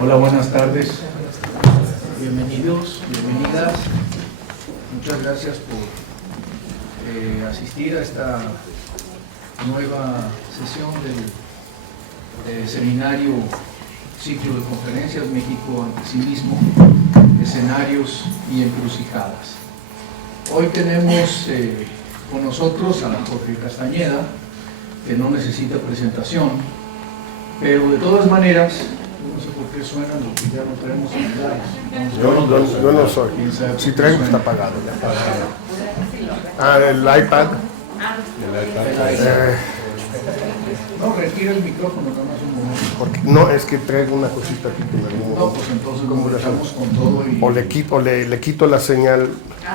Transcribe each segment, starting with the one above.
Hola, buenas tardes. Bienvenidos, bienvenidas. Muchas gracias por asistir a esta nueva sesión del seminario ciclo de conferencias México ante sí mismo, escenarios y encrucijadas. Hoy tenemos con nosotros a Jorge Castañeda, que no necesita presentación, pero de todas maneras, no sé por qué suena lo que ya no traemos en el Yo no soy. Si traigo está apagado. El iPad. No, retira el micrófono, nada más un momento. Porque, no, es que traigo una cosita aquí que me No, pues entonces nos dejamos con todo y... O le quito la señal.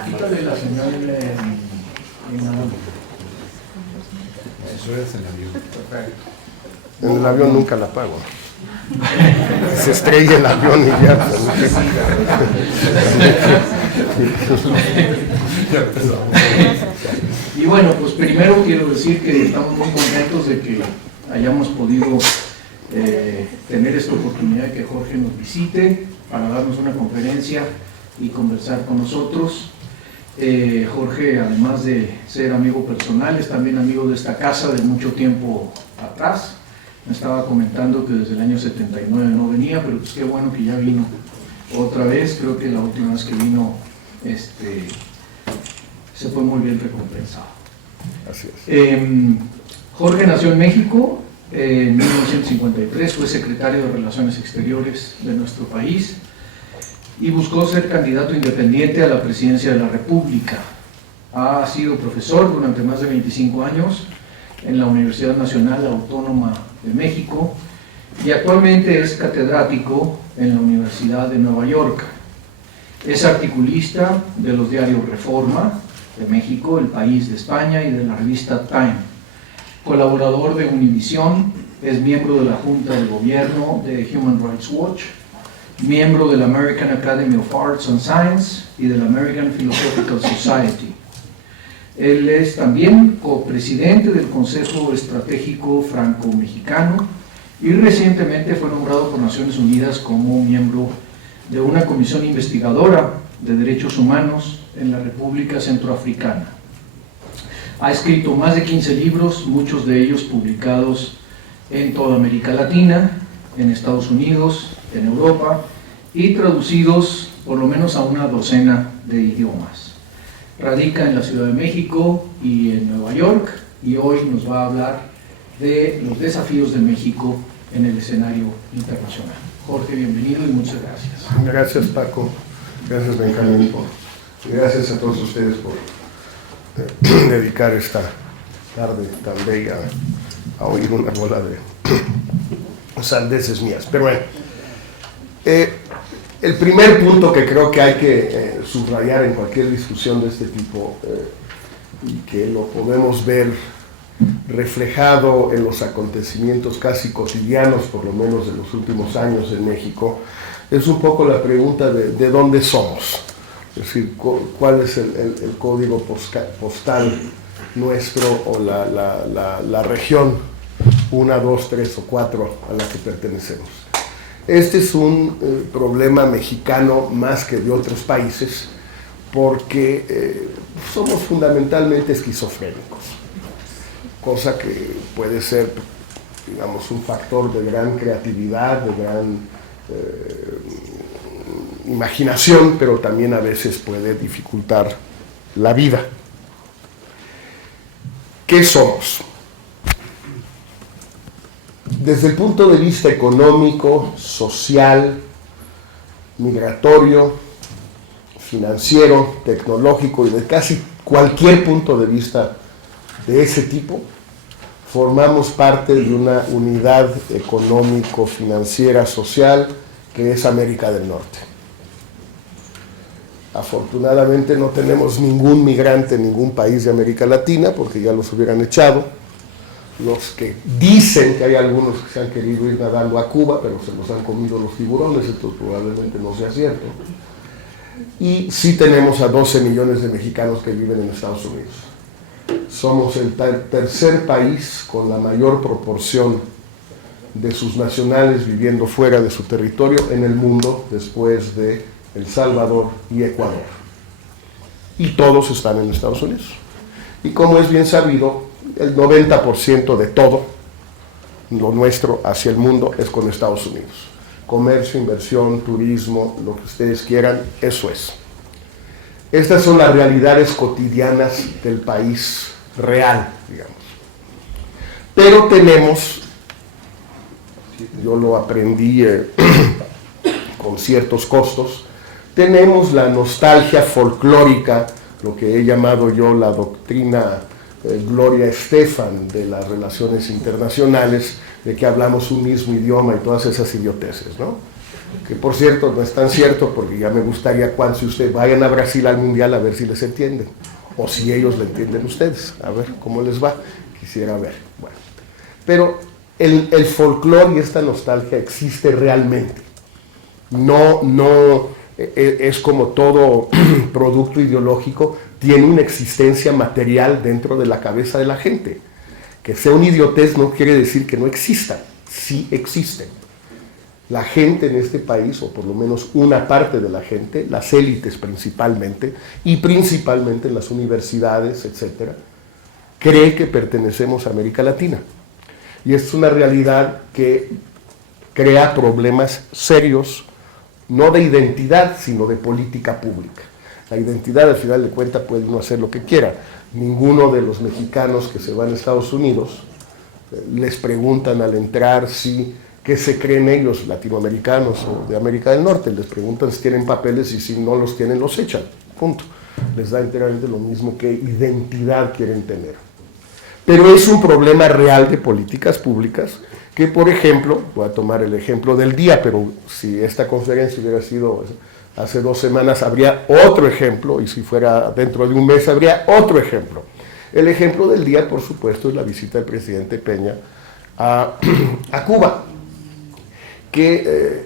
Quítale la señal en audio. Eso es el avión. Perfecto. En el avión nunca la apago. Se estrella el avión y ya. Y bueno, pues primero quiero decir que estamos muy contentos de que hayamos podido tener esta oportunidad de que Jorge nos visite para darnos una conferencia y conversar con nosotros. Jorge, además de ser amigo personal, es también amigo de esta casa de mucho tiempo atrás. Me estaba comentando que desde el año 79 no venía, pero pues qué bueno que ya vino otra vez. Creo que la última vez que vino se fue muy bien recompensado. Así es. Jorge nació en México en 1953, fue secretario de Relaciones Exteriores de nuestro país y buscó ser candidato independiente a la presidencia de la República. Ha sido profesor durante más de 25 años en la Universidad Nacional Autónoma de México y actualmente es catedrático en la Universidad de Nueva York. Es articulista de los diarios Reforma de México, El País de España y de la revista Time. Colaborador de Univisión, es miembro de la Junta de Gobierno de Human Rights Watch, miembro de la American Academy of Arts and Science y de la American Philosophical Society. Él es también copresidente del Consejo Estratégico Franco-Mexicano y recientemente fue nombrado por Naciones Unidas como miembro de una comisión investigadora de derechos humanos en la República Centroafricana. Ha escrito más de 15 libros, muchos de ellos publicados en toda América Latina, en Estados Unidos, en Europa y traducidos por lo menos a una docena de idiomas. Radica en la Ciudad de México y en Nueva York y hoy nos va a hablar de los desafíos de México en el escenario internacional. Jorge, bienvenido y muchas gracias. Gracias, Paco. Gracias, Benjamín. Gracias a todos ustedes por dedicar esta tarde tan bella a oír una bola de sandeces mías. Pero bueno, el primer punto que creo que hay que subrayar en cualquier discusión de este tipo y que lo podemos ver reflejado en los acontecimientos casi cotidianos, por lo menos de los últimos años en México, es un poco la pregunta de dónde somos. Es decir, cuál es el código postal nuestro o la región 1, 2, 3 o 4 a la que pertenecemos. Este es un problema mexicano más que de otros países porque somos fundamentalmente esquizofrénicos, cosa que puede ser, digamos, un factor de gran creatividad, de gran imaginación, pero también a veces puede dificultar la vida. ¿Qué somos? Desde el punto de vista económico, social, migratorio, financiero, tecnológico y de casi cualquier punto de vista de ese tipo, formamos parte de una unidad económico-financiera social que es América del Norte. Afortunadamente no tenemos ningún migrante en ningún país de América Latina, porque ya los hubieran echado. Los que dicen que hay algunos que se han querido ir nadando a Cuba, pero se los han comido los tiburones, entonces probablemente no sea cierto. Y sí tenemos a 12 millones de mexicanos que viven en Estados Unidos. Somos el tercer país con la mayor proporción de sus nacionales viviendo fuera de su territorio en el mundo después de El Salvador y Ecuador. Y todos están en Estados Unidos. Y como es bien sabido, el 90% de todo lo nuestro hacia el mundo es con Estados Unidos. Comercio, inversión, turismo, lo que ustedes quieran, eso es. Estas son las realidades cotidianas del país real, digamos. Pero tenemos, yo lo aprendí con ciertos costos, tenemos la nostalgia folclórica, lo que he llamado yo la doctrina Gloria Estefan de las relaciones internacionales, de que hablamos un mismo idioma y todas esas idioteces, ¿no? Que por cierto no es tan cierto, porque ya me gustaría cuando si ustedes vayan a Brasil al Mundial a ver si les entienden, o si ellos le entienden ustedes, a ver cómo les va, quisiera ver. Bueno, pero el folclore y esta nostalgia existe realmente, no es como todo producto ideológico, tiene una existencia material dentro de la cabeza de la gente. Que sea una idiotez no quiere decir que no existan, sí existen. La gente en este país, o por lo menos una parte de la gente, las élites principalmente, y principalmente en las universidades, etcétera, cree que pertenecemos a América Latina. Y es una realidad que crea problemas serios, no de identidad, sino de política pública. La identidad, al final de cuentas, puede uno hacer lo que quiera. Ninguno de los mexicanos que se van a Estados Unidos les preguntan al entrar qué se creen ellos, latinoamericanos o de América del Norte. Les preguntan si tienen papeles y si no los tienen, los echan. Punto. Les da enteramente lo mismo que identidad quieren tener. Pero es un problema real de políticas públicas que, por ejemplo, voy a tomar el ejemplo del día, pero si esta conferencia hubiera sido hace 2 semanas, habría otro ejemplo, y si fuera dentro de un mes, habría otro ejemplo. El ejemplo del día, por supuesto, es la visita del presidente Peña a Cuba, que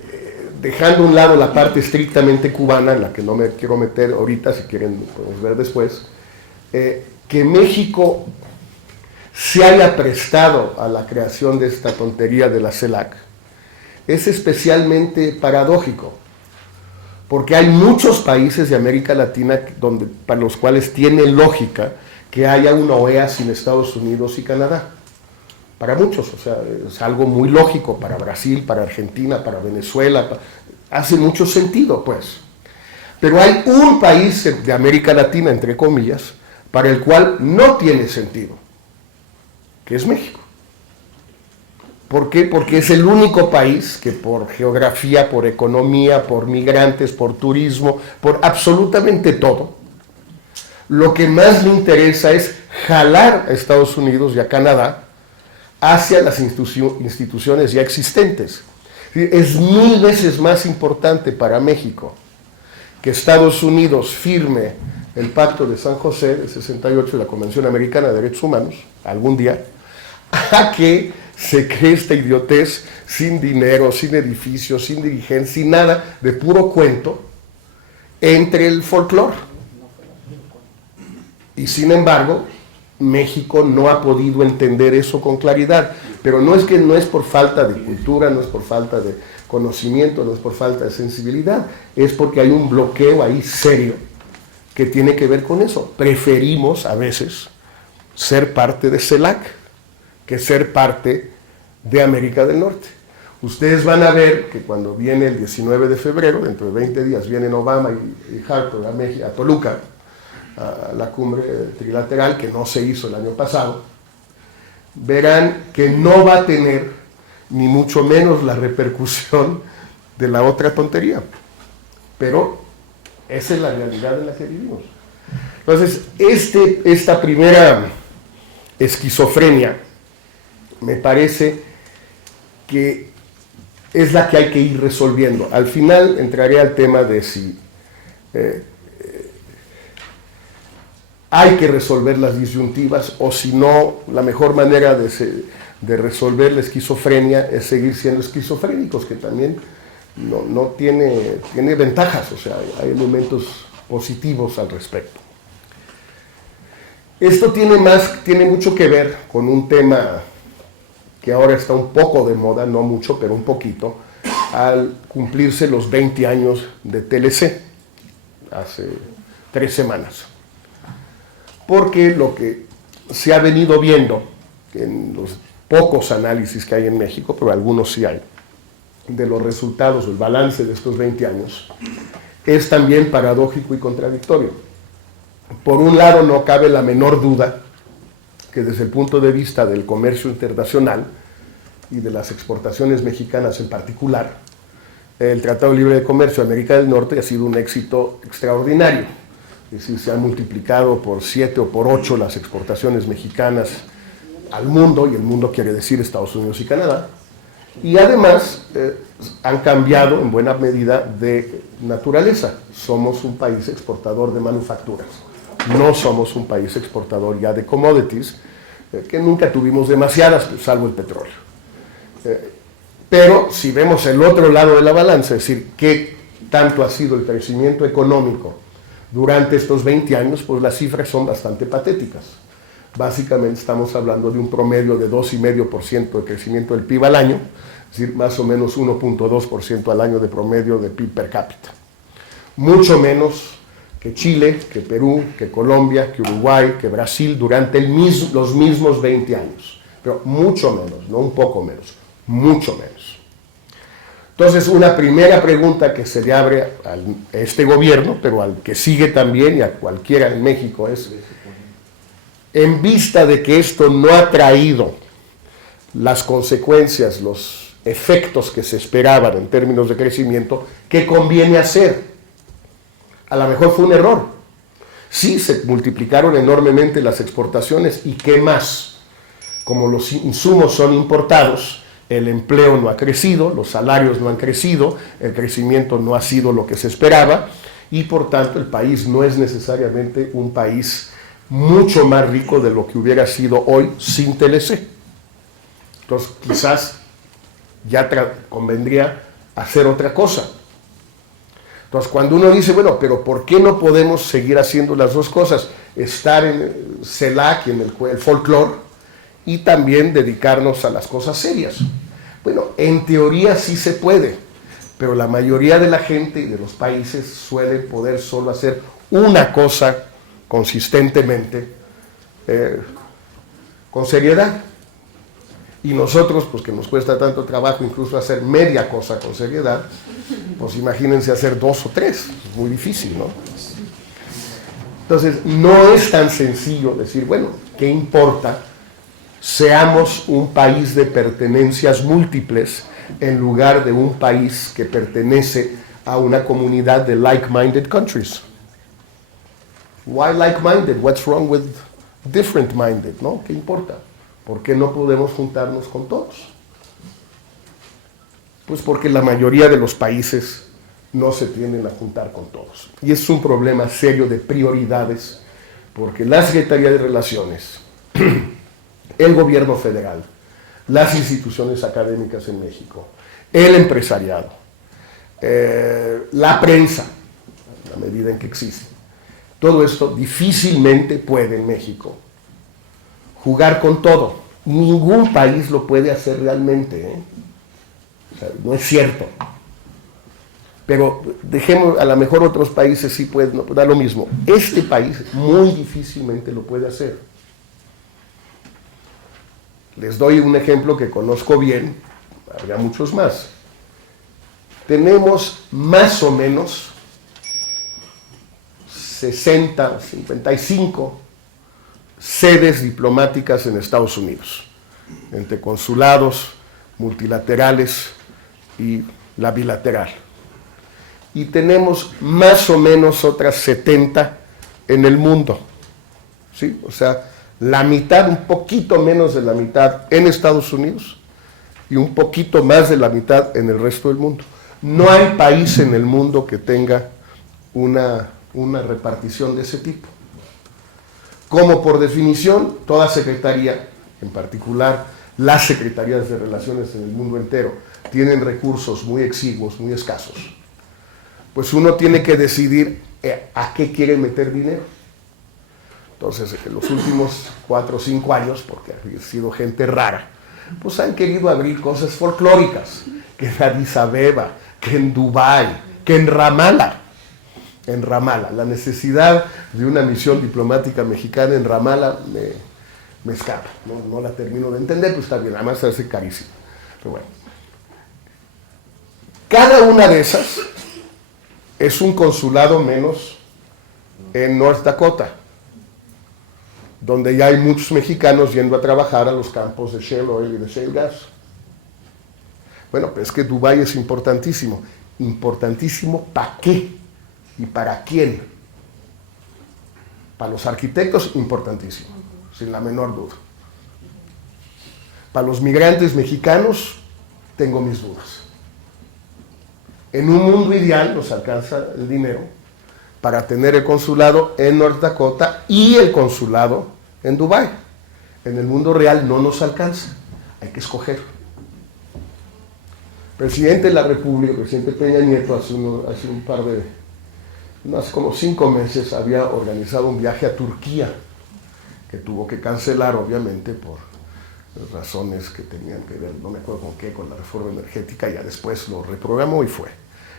dejando a un lado la parte estrictamente cubana, en la que no me quiero meter ahorita, si quieren podemos ver después, que México se haya prestado a la creación de esta tontería de la CELAC, es especialmente paradójico, porque hay muchos países de América Latina para los cuales tiene lógica que haya una OEA sin Estados Unidos y Canadá. Para muchos, o sea, es algo muy lógico, para Brasil, para Argentina, para Venezuela, hace mucho sentido, pues. Pero hay un país de América Latina, entre comillas, para el cual no tiene sentido, que es México. ¿Por qué? Porque es el único país que por geografía, por economía, por migrantes, por turismo, por absolutamente todo, lo que más le interesa es jalar a Estados Unidos y a Canadá hacia las instituciones ya existentes. Es 1000 veces más importante para México que Estados Unidos firme el Pacto de San José del 68 y la Convención Americana de Derechos Humanos, algún día, a que se cree esta idiotez sin dinero, sin edificios, sin dirigencia, sin nada, de puro cuento, entre el folclore. Y sin embargo, México no ha podido entender eso con claridad, pero no es por falta de cultura, no es por falta de conocimiento, no es por falta de sensibilidad, es porque hay un bloqueo ahí serio que tiene que ver con eso. Preferimos a veces ser parte de CELAC que ser parte de América del Norte. Ustedes van a ver que cuando viene el 19 de febrero, dentro de 20 días, vienen Obama y Harper a México, a Toluca, a la cumbre trilateral, que no se hizo el año pasado, verán que no va a tener ni mucho menos la repercusión de la otra tontería. Pero esa es la realidad en la que vivimos. Entonces, esta primera esquizofrenia me parece que es la que hay que ir resolviendo. Al final entraré al tema de si hay que resolver las disyuntivas o si no, la mejor manera de resolver la esquizofrenia es seguir siendo esquizofrénicos, que también no tiene ventajas, o sea, hay elementos positivos al respecto. Esto tiene mucho que ver con un tema que ahora está un poco de moda, no mucho, pero un poquito, al cumplirse los 20 años de TLC, hace 3 semanas. Porque lo que se ha venido viendo en los pocos análisis que hay en México, pero algunos sí hay, de los resultados, el balance de estos 20 años, es también paradójico y contradictorio. Por un lado, no cabe la menor duda que desde el punto de vista del comercio internacional y de las exportaciones mexicanas en particular, el Tratado Libre de Comercio de América del Norte ha sido un éxito extraordinario. Es decir, se han multiplicado por 7 o por 8 las exportaciones mexicanas al mundo, y el mundo quiere decir Estados Unidos y Canadá, y además han cambiado en buena medida de naturaleza. Somos un país exportador de manufacturas, no somos un país exportador ya de commodities, que nunca tuvimos demasiadas, salvo el petróleo. Pero si vemos el otro lado de la balanza, es decir, qué tanto ha sido el crecimiento económico durante estos 20 años, pues las cifras son bastante patéticas. Básicamente estamos hablando de un promedio de 2,5% de crecimiento del PIB al año, es decir, más o menos 1,2% al año de promedio de PIB per cápita. Mucho menos que Chile, que Perú, que Colombia, que Uruguay, que Brasil durante los mismos 20 años. Pero mucho menos, no un poco menos, mucho menos. Entonces, una primera pregunta que se le abre a este gobierno, pero al que sigue también y a cualquiera en México es, en vista de que esto no ha traído las consecuencias, los efectos que se esperaban en términos de crecimiento, ¿qué conviene hacer? A lo mejor fue un error. Sí, se multiplicaron enormemente las exportaciones, ¿y qué más? Como los insumos son importados, el empleo no ha crecido, los salarios no han crecido, el crecimiento no ha sido lo que se esperaba, y por tanto el país no es necesariamente un país mucho más rico de lo que hubiera sido hoy sin TLC. Entonces quizás ya convendría hacer otra cosa. Entonces cuando uno dice, bueno, pero ¿por qué no podemos seguir haciendo las dos cosas? Estar en el CELAC y en el folclore y también dedicarnos a las cosas serias. Bueno, en teoría sí se puede, pero la mayoría de la gente y de los países suelen poder solo hacer una cosa consistentemente, con seriedad. Y nosotros, pues que nos cuesta tanto trabajo incluso hacer media cosa con seriedad, pues imagínense hacer 2 o 3, es muy difícil, ¿no? Entonces, no es tan sencillo decir, bueno, ¿qué importa? Seamos un país de pertenencias múltiples en lugar de un país que pertenece a una comunidad de like-minded countries. Why like-minded? What's wrong with different-minded? ¿No? ¿Qué importa? ¿Por qué no podemos juntarnos con todos? Pues porque la mayoría de los países no se tienden a juntar con todos. Y es un problema serio de prioridades, porque la Secretaría de Relaciones, el gobierno federal, las instituciones académicas en México, el empresariado, la prensa, a la medida en que existe, todo esto difícilmente puede en México jugar con todo. Ningún país lo puede hacer realmente, ¿eh? O sea, no es cierto. Pero dejemos, a lo mejor otros países sí pueden, no, da lo mismo. Este país muy difícilmente lo puede hacer. Les doy un ejemplo que conozco bien, habría muchos más. Tenemos más o menos 60, 55 sedes diplomáticas en Estados Unidos, entre consulados, multilaterales y la bilateral. Y tenemos más o menos otras 70 en el mundo, ¿sí? O sea, la mitad, un poquito menos de la mitad en Estados Unidos y un poquito más de la mitad en el resto del mundo. No hay país en el mundo que tenga una repartición de ese tipo. Como por definición, toda secretaría, en particular las secretarías de relaciones en el mundo entero, tienen recursos muy exiguos, muy escasos. Pues uno tiene que decidir a qué quiere meter dinero. Entonces, en los últimos 4 o 5 años, porque ha sido gente rara, pues han querido abrir cosas folclóricas, que en Addis Abeba, que en Dubái, que en Ramallah. En Ramallah, la necesidad de una misión diplomática mexicana en Ramallah me escapa, no la termino de entender, pues está bien, además se hace carísimo. Pero bueno, cada una de esas es un consulado menos en North Dakota, donde ya hay muchos mexicanos yendo a trabajar a los campos de shale oil y de shale gas. Bueno, pues es que Dubái es importantísimo. ¿Importantísimo para qué? ¿Y para quién? Para los arquitectos, importantísimo, sin la menor duda. Para los migrantes mexicanos, tengo mis dudas. En un mundo ideal nos alcanza el dinero para tener el consulado en North Dakota y el consulado en Dubái. En el mundo real no nos alcanza, hay que escoger. Presidente de la República, el presidente Peña Nieto, hace como 5 meses había organizado un viaje a Turquía, que tuvo que cancelar obviamente por razones que tenían que ver, no me acuerdo con qué, con la reforma energética, y ya después lo reprogramó y fue.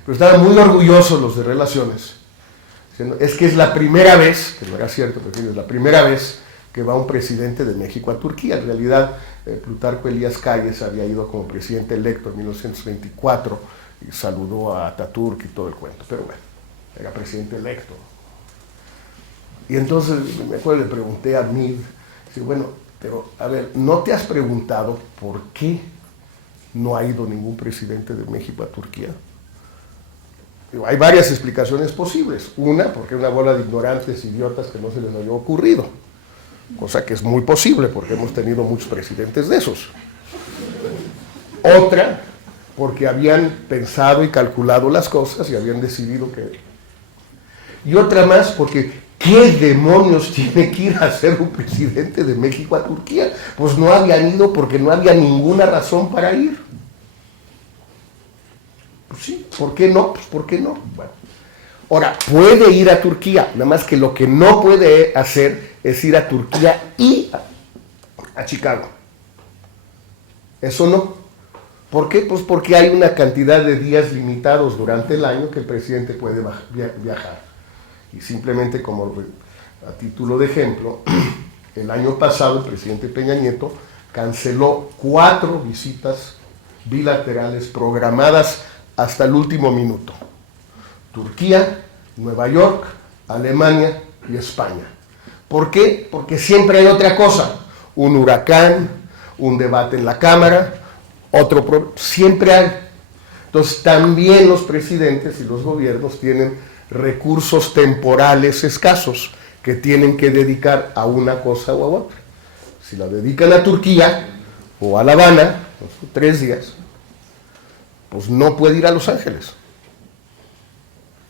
Pero estaban muy orgullosos los de Relaciones, diciendo, es que es la primera vez, que no era cierto, pero es la primera vez que va un presidente de México a Turquía. En realidad, Plutarco Elías Calles había ido como presidente electo en 1924 y saludó a Ataturk y todo el cuento, pero bueno, era presidente electo. Y entonces, me acuerdo, le pregunté a Mid, dice, bueno, pero a ver, ¿no te has preguntado por qué no ha ido ningún presidente de México a Turquía? Digo, hay varias explicaciones posibles. Una, porque una bola de ignorantes, idiotas que no se les había ocurrido, cosa que es muy posible porque hemos tenido muchos presidentes de esos. Otra, porque habían pensado y calculado las cosas y habían decidido que... Y otra más, porque ¿qué demonios tiene que ir a hacer un presidente de México a Turquía? Pues no habían ido porque no había ninguna razón para ir. Pues sí, ¿por qué no? Pues ¿por qué no? Bueno. Ahora, puede ir a Turquía, nada más que lo que no puede hacer es ir a Turquía y a Chicago. Eso no. ¿Por qué? Pues porque hay una cantidad de días limitados durante el año que el presidente puede viajar. Y simplemente como a título de ejemplo, el año pasado el presidente Peña Nieto canceló 4 visitas bilaterales programadas hasta el último minuto. Turquía, Nueva York, Alemania y España. ¿Por qué? Porque siempre hay otra cosa, un huracán, un debate en la Cámara, otro problema, siempre hay. Entonces también los presidentes y los gobiernos tienen recursos temporales escasos que tienen que dedicar a una cosa o a otra. Si la dedican a Turquía o a La Habana, 3 días, pues no puede ir a Los Ángeles,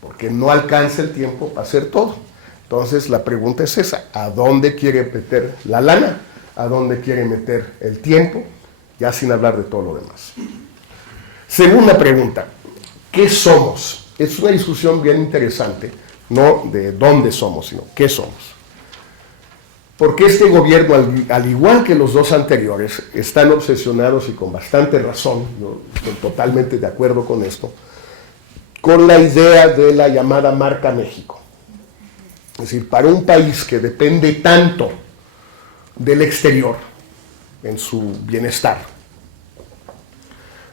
porque no alcanza el tiempo para hacer todo. Entonces la pregunta es esa, ¿a dónde quiere meter la lana? ¿A dónde quiere meter el tiempo? Ya sin hablar de todo lo demás. Segunda pregunta, ¿qué somos? Es una discusión bien interesante, no de dónde somos, sino qué somos. Porque este gobierno, al igual que los 2 anteriores, están obsesionados y con bastante razón, yo estoy totalmente de acuerdo con esto, con la idea de la llamada marca México. Es decir, para un país que depende tanto del exterior en su bienestar,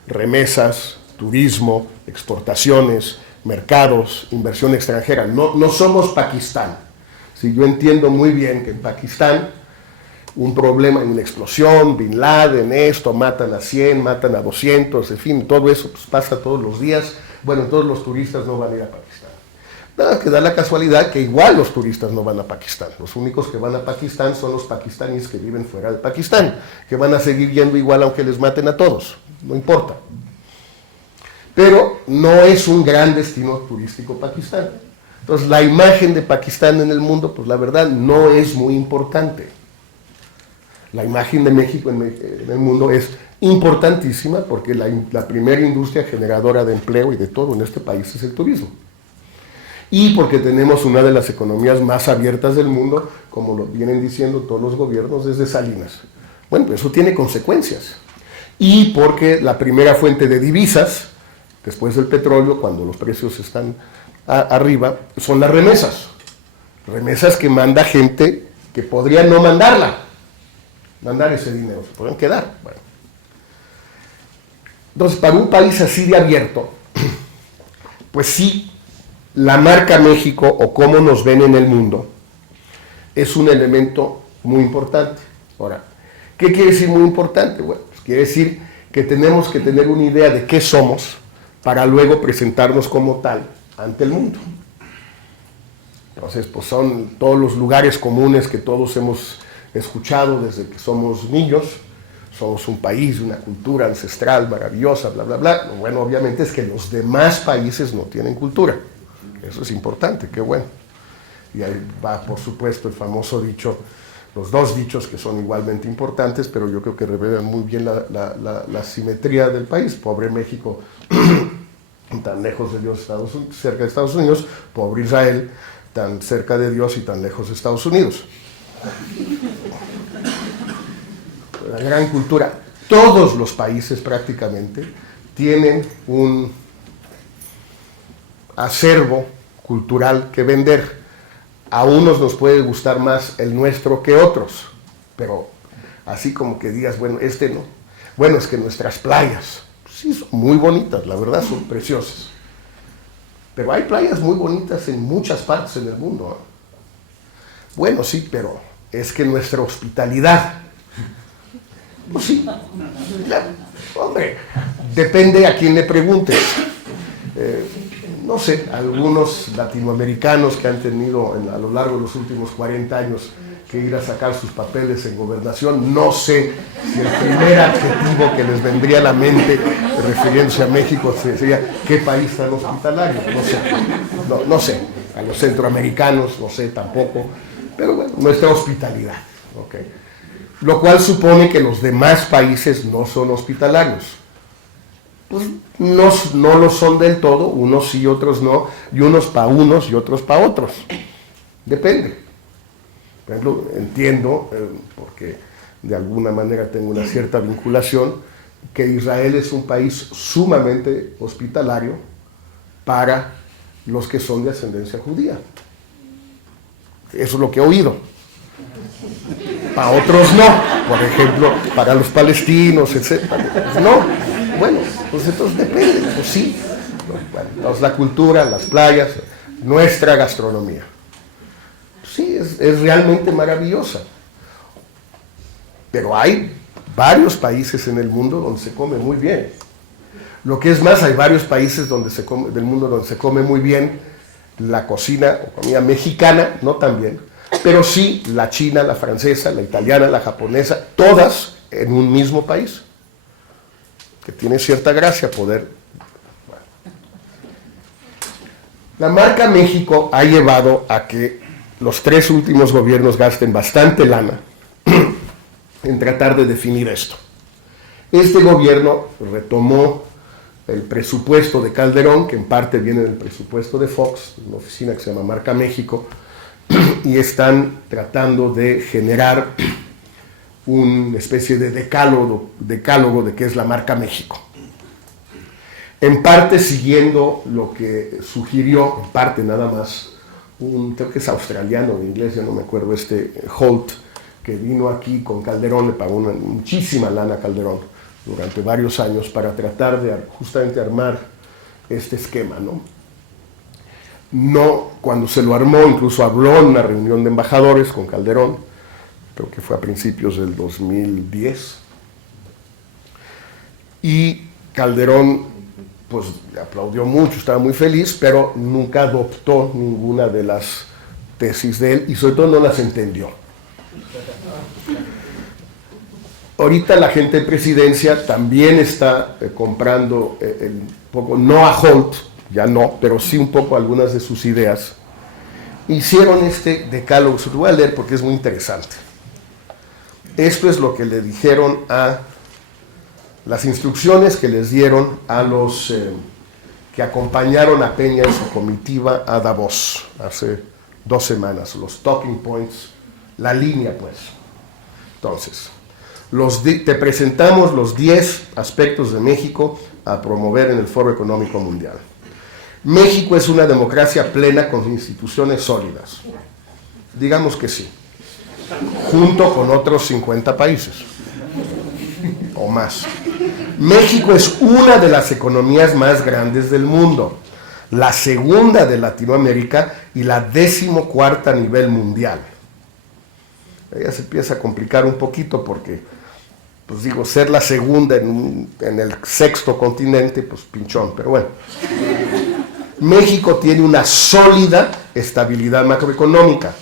remesas, turismo, exportaciones, mercados, inversión extranjera, no somos Pakistán. Si yo entiendo muy bien que en Pakistán un problema, una explosión, Bin Laden, esto, matan a 100, matan a 200, en fin, todo eso pues, pasa todos los días. Bueno, todos los turistas no van a ir a Pakistán. Nada, que da la casualidad que igual los turistas no van a Pakistán. Los únicos que van a Pakistán son los pakistaníes que viven fuera de Pakistán, que van a seguir yendo igual aunque les maten a todos, no importa. Pero no es un gran destino turístico Pakistán. Entonces la imagen de Pakistán en el mundo, pues la verdad no es muy importante. La imagen de México en el mundo es importantísima porque la primera industria generadora de empleo y de todo en este país es el turismo. Y porque tenemos una de las economías más abiertas del mundo, como lo vienen diciendo todos los gobiernos desde Salinas. Bueno, pues eso tiene consecuencias. y porque la primera fuente de divisas, después del petróleo, cuando los precios están arriba, son las remesas. Remesas que manda gente que podría no mandar ese dinero, se pueden quedar. Bueno. Entonces, para un país así de abierto, pues sí, la marca México o cómo nos ven en el mundo es un elemento muy importante. Ahora, ¿qué quiere decir muy importante? Bueno, pues quiere decir que tenemos que tener una idea de qué somos para luego presentarnos como tal ante el mundo. Entonces, pues son todos los lugares comunes que todos hemos escuchado desde que somos niños. Somos un país, una cultura ancestral maravillosa, bla, bla, bla. Lo bueno, obviamente, es que los demás países no tienen cultura. Eso es importante, qué bueno. Y ahí va, por supuesto, el famoso dicho, los dos dichos que son igualmente importantes, pero yo creo que revelan muy bien la simetría del país. Pobre México, tan lejos de Dios, cerca de Estados Unidos. Pobre Israel, tan cerca de Dios y tan lejos de Estados Unidos. La gran cultura. Todos los países prácticamente tienen un acervo cultural que vender. A unos nos puede gustar más el nuestro que otros, pero así como que digas, bueno, este no. Bueno, es que nuestras playas, sí, son muy bonitas, la verdad, son preciosas. Pero hay playas muy bonitas en muchas partes del mundo. Bueno, sí, pero es que nuestra hospitalidad, pues sí, hombre, depende a quién le preguntes. No sé, algunos latinoamericanos que han tenido a lo largo de los últimos 40 años que ir a sacar sus papeles en gobernación, no sé si el primer adjetivo que les vendría a la mente refiriéndose a México sería ¿qué país tan hospitalario? No sé, no sé, a los centroamericanos, no sé tampoco, pero bueno, nuestra hospitalidad, okay. Lo cual supone que los demás países no son hospitalarios. Pues no lo son del todo, unos sí, otros no, y unos para unos y otros para otros. Depende. Por ejemplo, entiendo, porque de alguna manera tengo una cierta vinculación, que Israel es un país sumamente hospitalario para los que son de ascendencia judía. Eso es lo que he oído. Para otros no, por ejemplo, para los palestinos, etc. No, bueno, pues entonces depende, pues sí. Bueno, entonces la cultura, las playas, nuestra gastronomía. Sí, es realmente maravillosa. Pero hay varios países en el mundo donde se come muy bien. Lo que es más, hay varios países del mundo donde se come muy bien la cocina o comida mexicana, no tan bien, pero sí la china, la francesa, la italiana, la japonesa, todas en un mismo país, que tiene cierta gracia poder. Bueno. La marca México ha llevado a que los 3 últimos gobiernos gasten bastante lana en tratar de definir esto. Este gobierno retomó el presupuesto de Calderón, que en parte viene del presupuesto de Fox, una oficina que se llama Marca México, y están tratando de generar una especie de decálogo de qué es la marca México. En parte siguiendo lo que sugirió, en parte nada más, creo que es australiano o inglés, ya no me acuerdo, Holt, que vino aquí con Calderón, le pagó muchísima lana a Calderón durante varios años para tratar de justamente armar este esquema, ¿no? No, cuando se lo armó, incluso habló en una reunión de embajadores con Calderón, creo que fue a principios del 2010, y Calderón pues aplaudió mucho, estaba muy feliz, pero nunca adoptó ninguna de las tesis de él y sobre todo no las entendió. Ahorita la gente de presidencia también está comprando un poco, no a Holt, ya no, pero sí un poco algunas de sus ideas. Hicieron este decálogo, se lo voy a leer porque es muy interesante. Esto es lo que le dijeron las instrucciones que les dieron a los que acompañaron a Peña en su comitiva a Davos hace 2 semanas, los talking points, la línea pues. Entonces, Te presentamos los 10 aspectos de México a promover en el Foro Económico Mundial. México es una democracia plena con instituciones sólidas. Digamos que sí. Junto con otros 50 países. O más. México es una de las economías más grandes del mundo. La segunda de Latinoamérica y la 14ª a nivel mundial. Ya se empieza a complicar un poquito porque, pues digo, ser la segunda en el 6º continente, pues pinchón, pero bueno. México tiene una sólida estabilidad macroeconómica.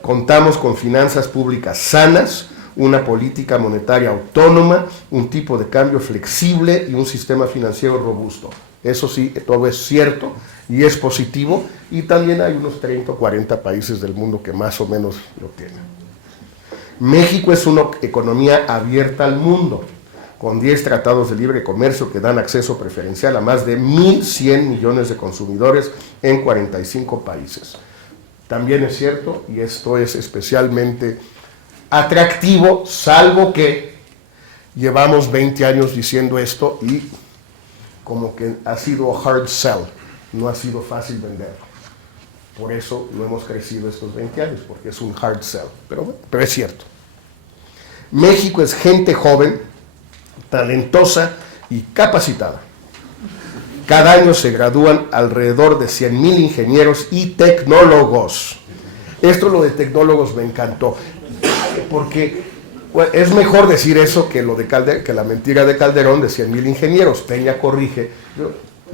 Contamos con finanzas públicas sanas, una política monetaria autónoma, un tipo de cambio flexible y un sistema financiero robusto. Eso sí, todo es cierto y es positivo, y también hay unos 30 o 40 países del mundo que más o menos lo tienen. México es una economía abierta al mundo, con 10 tratados de libre comercio que dan acceso preferencial a más de 1.100 millones de consumidores en 45 países. También es cierto, y esto es especialmente atractivo, salvo que llevamos 20 años diciendo esto y como que ha sido hard sell, no ha sido fácil vender. Por eso no hemos crecido estos 20 años, porque es un hard sell, pero es cierto. México es gente joven, talentosa y capacitada. Cada año se gradúan alrededor de 100,000 ingenieros y tecnólogos. Esto, lo de tecnólogos, me encantó, porque es mejor decir eso que lo de que la mentira de Calderón de 100,000 ingenieros. Peña corrige,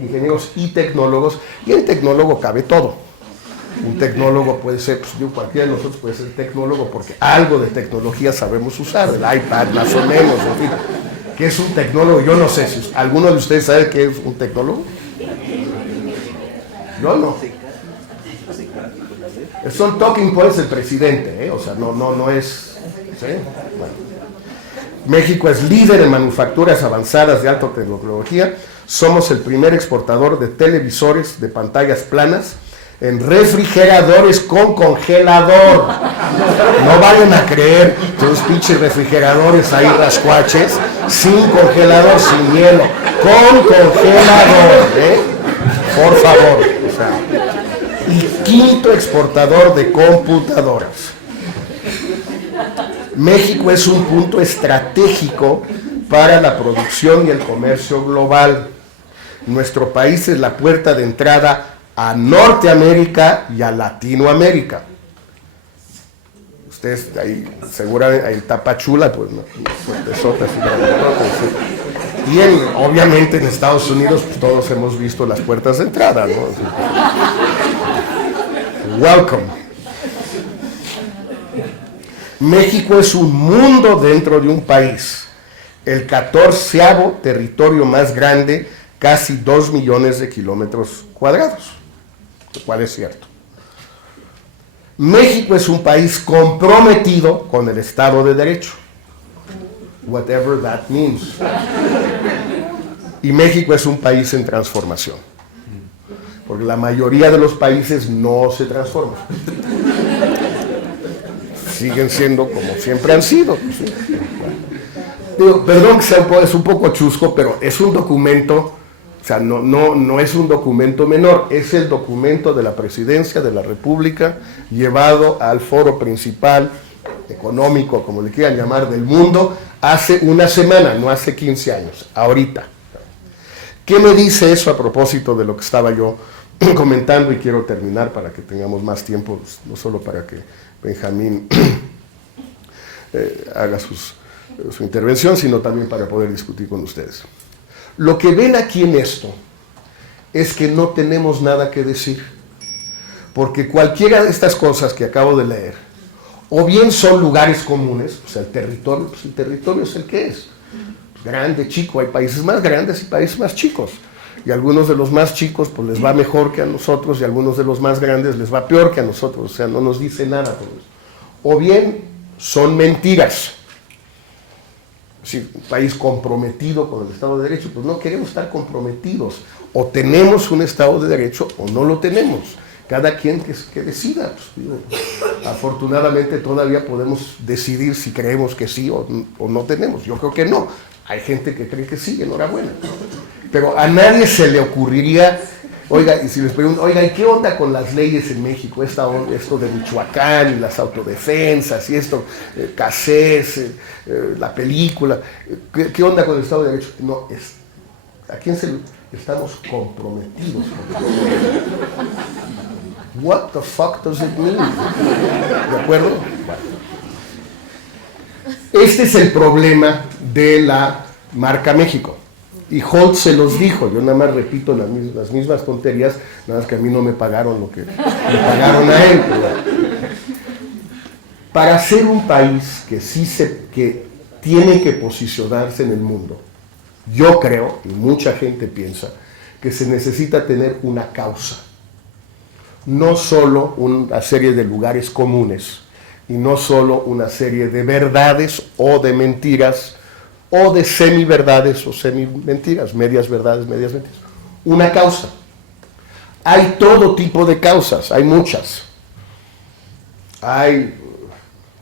ingenieros y tecnólogos, y en tecnólogo cabe todo. Un tecnólogo puede ser, pues, cualquiera de nosotros puede ser tecnólogo porque algo de tecnología sabemos usar, el iPad más o menos, en fin. ¿Qué es un tecnólogo? Yo no sé, si alguno de ustedes sabe qué es un tecnólogo. Yo no. Son talking points del presidente, o sea, no es... ¿sí? Bueno. México es líder en manufacturas avanzadas de alta tecnología. Somos el primer exportador de televisores de pantallas planas en refrigeradores con congelador. No vayan a creer que los pinches refrigeradores ahí rascuaches, sin congelador, sin hielo, con congelador, por favor. O sea, y quinto exportador de computadoras. México es un punto estratégico para la producción y el comercio global. Nuestro país es la puerta de entrada a Norteamérica y a Latinoamérica. Ustedes ahí, seguramente, ahí Tapachula, pues no, y obviamente en Estados Unidos, pues, todos hemos visto las puertas de entrada, ¿no? Welcome. México es un mundo dentro de un país, el 14º territorio más grande, casi 2 millones de kilómetros cuadrados, lo cual es cierto. México es un país comprometido con el Estado de Derecho, whatever that means. Y México es un país en transformación, porque la mayoría de los países no se transforman. Siguen siendo como siempre han sido. Digo, perdón que sea es un poco chusco, pero es un documento, o sea, no es un documento menor, es el documento de la Presidencia de la República llevado al foro principal económico, como le quieran llamar, del mundo, hace una semana, no hace 15 años, ahorita. ¿Qué me dice eso a propósito de lo que estaba yo comentando? Y quiero terminar para que tengamos más tiempo, no solo para que Benjamín haga su intervención, sino también para poder discutir con ustedes. Lo que ven aquí en esto es que no tenemos nada que decir, porque cualquiera de estas cosas que acabo de leer, o bien son lugares comunes, o sea, el territorio, pues el territorio es el que es, grande, chico, hay países más grandes y países más chicos, y a algunos de los más chicos pues les va mejor que a nosotros, y a algunos de los más grandes les va peor que a nosotros, o sea, no nos dice nada por eso. O bien son mentiras. Sí, un país comprometido con el Estado de Derecho, pues no queremos estar comprometidos, o tenemos un Estado de Derecho o no lo tenemos, cada quien que decida. Pues, afortunadamente todavía podemos decidir si creemos que sí o no tenemos. Yo creo que no. Hay gente que cree que sí, enhorabuena. Pero a nadie se le ocurriría, oiga, y si les pregunto, oiga, ¿y qué onda con las leyes en México? Esto de Michoacán y las autodefensas y esto, Cassés, la película, ¿qué onda con el Estado de Derecho? No, ¿a quién estamos comprometidos con el What the fuck does it mean? ¿De acuerdo? Este es el problema de la marca México. Y Holt se los dijo, yo nada más repito las mismas tonterías, nada más que a mí no me pagaron lo que le pagaron a él. Para ser un país que tiene que posicionarse en el mundo, yo creo, y mucha gente piensa, que se necesita tener una causa, no solo una serie de lugares comunes, y no solo una serie de verdades o de mentiras, o de semiverdades o semimentiras, medias verdades, medias mentiras. Una causa. Hay todo tipo de causas, hay muchas. Hay,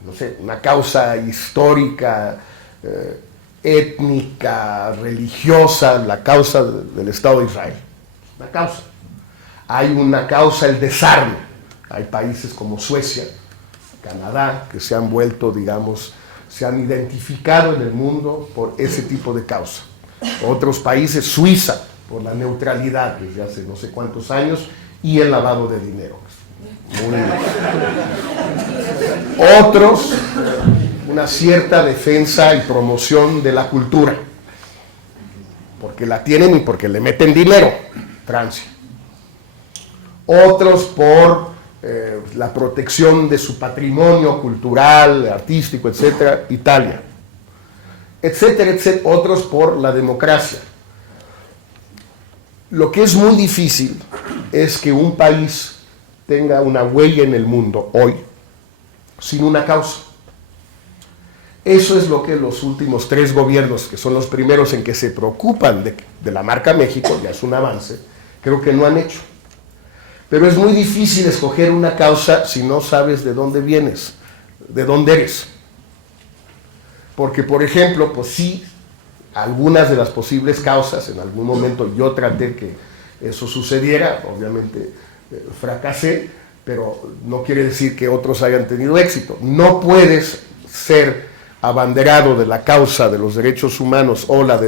no sé, una causa histórica, étnica, religiosa, la causa del Estado de Israel. Una causa. Hay una causa, el desarme. Hay países como Suecia, Canadá, que se han vuelto, digamos, se han identificado en el mundo por ese tipo de causa. Otros países, Suiza, por la neutralidad desde hace no sé cuántos años, y el lavado de dinero. Otros, una cierta defensa y promoción de la cultura, porque la tienen y porque le meten dinero, Francia. Otros por la protección de su patrimonio cultural, artístico, etcétera, Italia, etcétera, etcétera, otros por la democracia. Lo que es muy difícil es que un país tenga una huella en el mundo hoy sin una causa. Eso es lo que los últimos 3 gobiernos, que son los primeros en que se preocupan de la marca México, ya es un avance, creo que no han hecho. Pero es muy difícil escoger una causa si no sabes de dónde vienes, de dónde eres. Porque, por ejemplo, pues sí, algunas de las posibles causas, en algún momento yo traté que eso sucediera, obviamente fracasé, pero no quiere decir que otros hayan tenido éxito. No puedes ser abanderado de la causa de los derechos humanos o la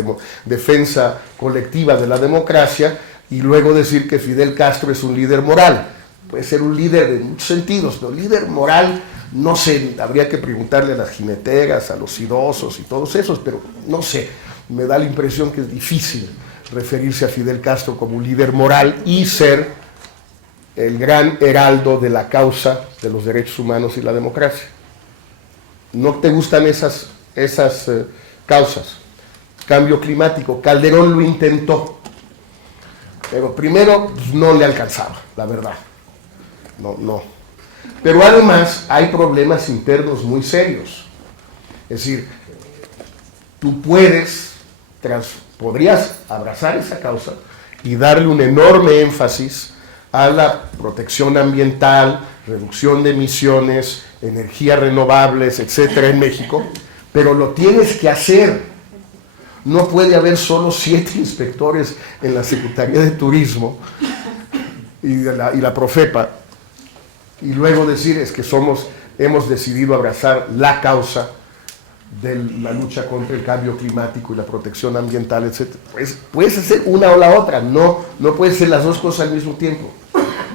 defensa colectiva de la democracia y luego decir que Fidel Castro es un líder moral. Puede ser un líder en muchos sentidos, pero líder moral, no sé, habría que preguntarle a las jineteras, a los idosos y todos esos, pero no sé, me da la impresión que es difícil referirse a Fidel Castro como un líder moral y ser el gran heraldo de la causa de los derechos humanos y la democracia. ¿No te gustan esas causas? Cambio climático, Calderón lo intentó. Pero primero pues, no le alcanzaba, la verdad. No. Pero además hay problemas internos muy serios. Es decir, tú podrías abrazar esa causa y darle un enorme énfasis a la protección ambiental, reducción de emisiones, energías renovables, etcétera, en México, pero lo tienes que hacer. No puede haber solo 7 inspectores en la Secretaría de Turismo y la Profepa y luego decir es que hemos decidido abrazar la causa de la lucha contra el cambio climático y la protección ambiental, etc. Pues puedes hacer una o la otra, no puedes hacer las dos cosas al mismo tiempo.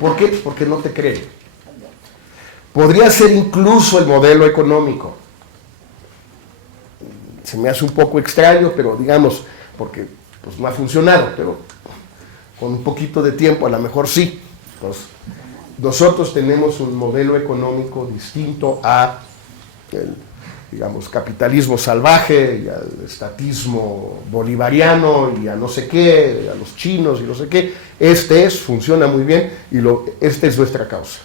¿Por qué? Pues porque no te creen. Podría ser incluso el modelo económico. Se me hace un poco extraño, pero digamos, porque pues, no ha funcionado, pero con un poquito de tiempo a lo mejor sí. Pues, nosotros tenemos un modelo económico distinto a el, digamos, capitalismo salvaje y al estatismo bolivariano y a no sé qué, a los chinos y no sé qué. Funciona muy bien y esta es nuestra causa.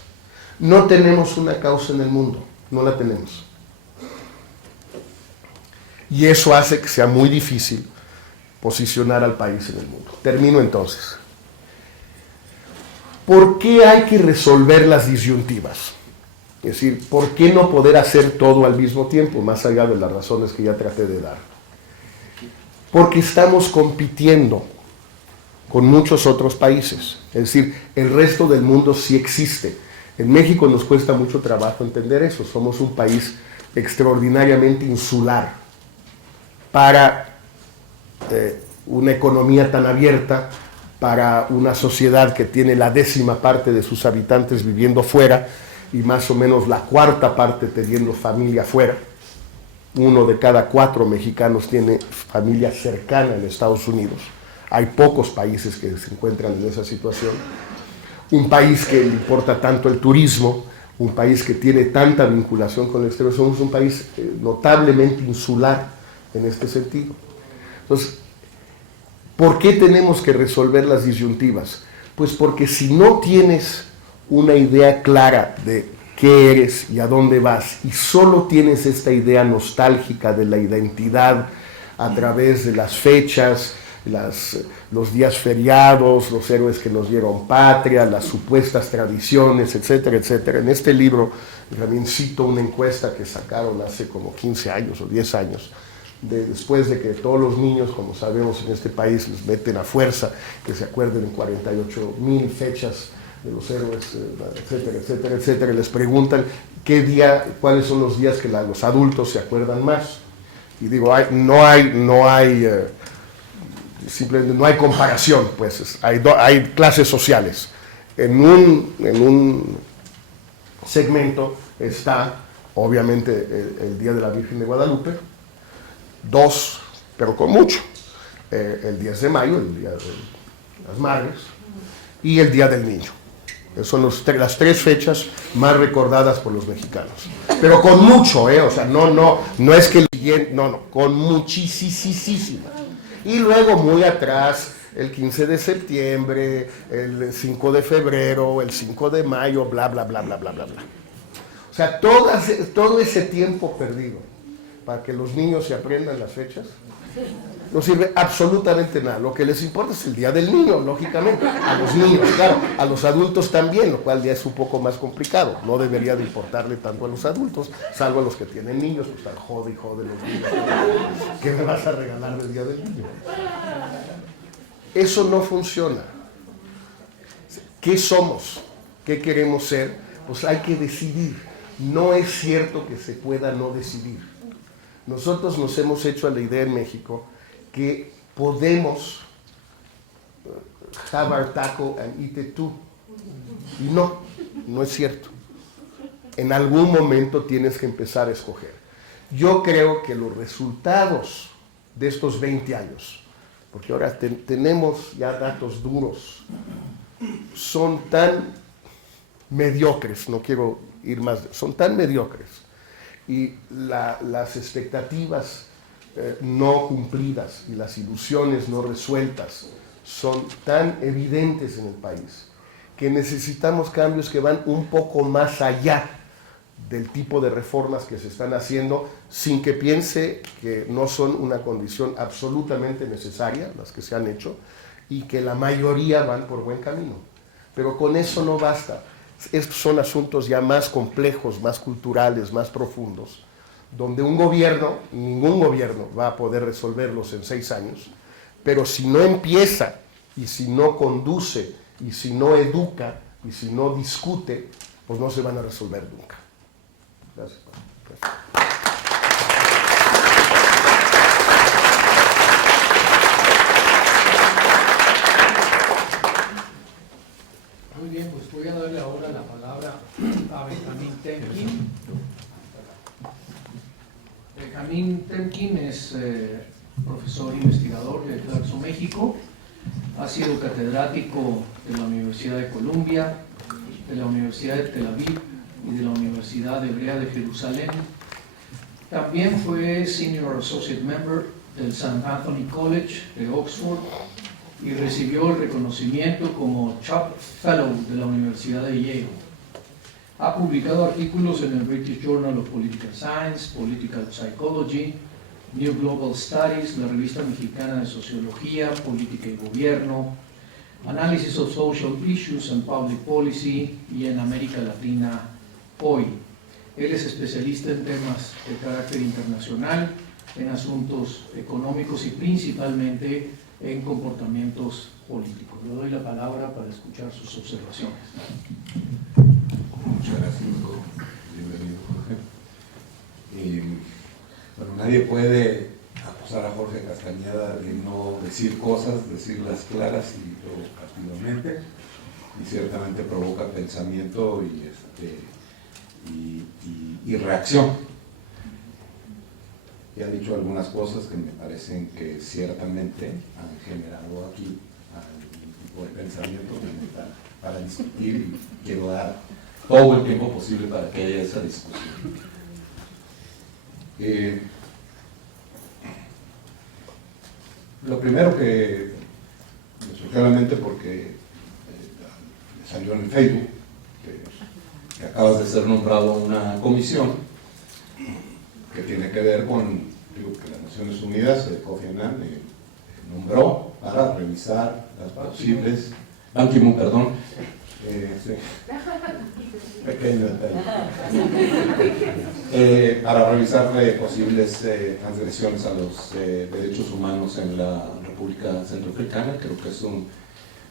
No tenemos una causa en el mundo, no la tenemos. Y eso hace que sea muy difícil posicionar al país en el mundo. Termino entonces. ¿por qué hay que resolver las disyuntivas? Es decir, ¿por qué no poder hacer todo al mismo tiempo, más allá de las razones que ya traté de dar? Porque estamos compitiendo con muchos otros países. Es decir, el resto del mundo sí existe. En México nos cuesta mucho trabajo entender eso. Somos un país extraordinariamente insular para una economía tan abierta, para una sociedad que tiene la 10ª parte de sus habitantes viviendo fuera y más o menos la 4ª parte teniendo familia fuera. 1 de cada 4 mexicanos tiene familia cercana en Estados Unidos. Hay pocos países que se encuentran en esa situación. Un país que le importa tanto el turismo, un país que tiene tanta vinculación con el exterior. Somos un país notablemente insular en este sentido. Entonces, ¿por qué tenemos que resolver las disyuntivas? Pues porque si no tienes una idea clara de qué eres y a dónde vas, y solo tienes esta idea nostálgica de la identidad a través de las fechas, los días feriados, los héroes que nos dieron patria, las supuestas tradiciones, etcétera, etcétera. En este libro también cito una encuesta que sacaron hace como 15 años o 10 años, después de que todos los niños, como sabemos en este país, les meten a fuerza que se acuerden en 48,000 fechas de los héroes, etcétera, etcétera, etcétera. Les preguntan cuáles son los días que los adultos se acuerdan más. Y digo, simplemente no hay comparación, pues hay clases sociales. En un segmento está, obviamente, el Día de la Virgen de Guadalupe, 2, pero con mucho, el 10 de mayo, el Día de las Madres, y el Día del Niño. Son las 3 fechas más recordadas por los mexicanos. Pero con mucho, o sea, no es que con muchísima. Y luego muy atrás, el 15 de septiembre, el 5 de febrero, el 5 de mayo, bla, bla, bla, bla, bla, bla, bla. O sea, todo ese tiempo perdido para que los niños se aprendan las fechas, no sirve absolutamente nada. Lo que les importa es el Día del Niño, lógicamente, a los niños, claro, a los adultos también, lo cual ya es un poco más complicado. No debería de importarle tanto a los adultos, salvo a los que tienen niños, pues están jode y jode los niños. ¿Qué me vas a regalar del Día del Niño? Eso no funciona. ¿Qué somos? ¿Qué queremos ser? Pues hay que decidir. No es cierto que se pueda no decidir. Nosotros nos hemos hecho a la idea en México que podemos have our taco and eat it too. Y no es cierto. En algún momento tienes que empezar a escoger. Yo creo que los resultados de estos 20 años, porque ahora tenemos ya datos duros, son tan mediocres, no quiero ir más, son tan mediocres, y las expectativas no cumplidas y las ilusiones no resueltas son tan evidentes en el país que necesitamos cambios que van un poco más allá del tipo de reformas que se están haciendo, sin que piense que no son una condición absolutamente necesaria las que se han hecho y que la mayoría van por buen camino. Pero con eso no basta. Estos son asuntos ya más complejos, más culturales, más profundos, donde ningún gobierno va a poder resolverlos en 6 años, pero si no empieza, y si no conduce, y si no educa, y si no discute, pues no se van a resolver nunca. Gracias. Muy bien, pues voy a darle ahora la palabra a Benjamín Temkin. Benjamín Temkin es profesor investigador de Clarkson, México. Ha sido catedrático de la Universidad de Columbia, de la Universidad de Tel Aviv y de la Universidad Hebrea de Jerusalén. También fue Senior Associate Member del St. Anthony College de Oxford y recibió el reconocimiento como Chubb Fellow de la Universidad de Yale. Ha publicado artículos en el British Journal of Political Science, Political Psychology, New Global Studies, la revista mexicana de Sociología, Política y Gobierno, Analysis of Social Issues and Public Policy y en América Latina hoy. Él es especialista en temas de carácter internacional, en asuntos económicos y principalmente en comportamientos políticos. Le doy la palabra para escuchar sus observaciones. Muchas gracias, doctor. Bienvenido, Jorge. Bueno, nadie puede acusar a Jorge Castañeda de no decir cosas, decirlas claras y activamente, y ciertamente provoca pensamiento y reacción. Y ha dicho algunas cosas que me parecen que ciertamente han generado aquí algún tipo de pensamiento para discutir, y quiero dar todo el tiempo posible para que haya esa discusión. Lo primero que me surgió a la mente, porque salió en el Facebook, que acabas de ser nombrado a una comisión que tiene que ver con, digo, que las Naciones Unidas, Kofi Annan, nombró para revisar las posibles, Ban Ki-moon, perdón, sí. Pequeño detalle, para revisar posibles transgresiones a los derechos humanos en la República Centroafricana. Creo que es un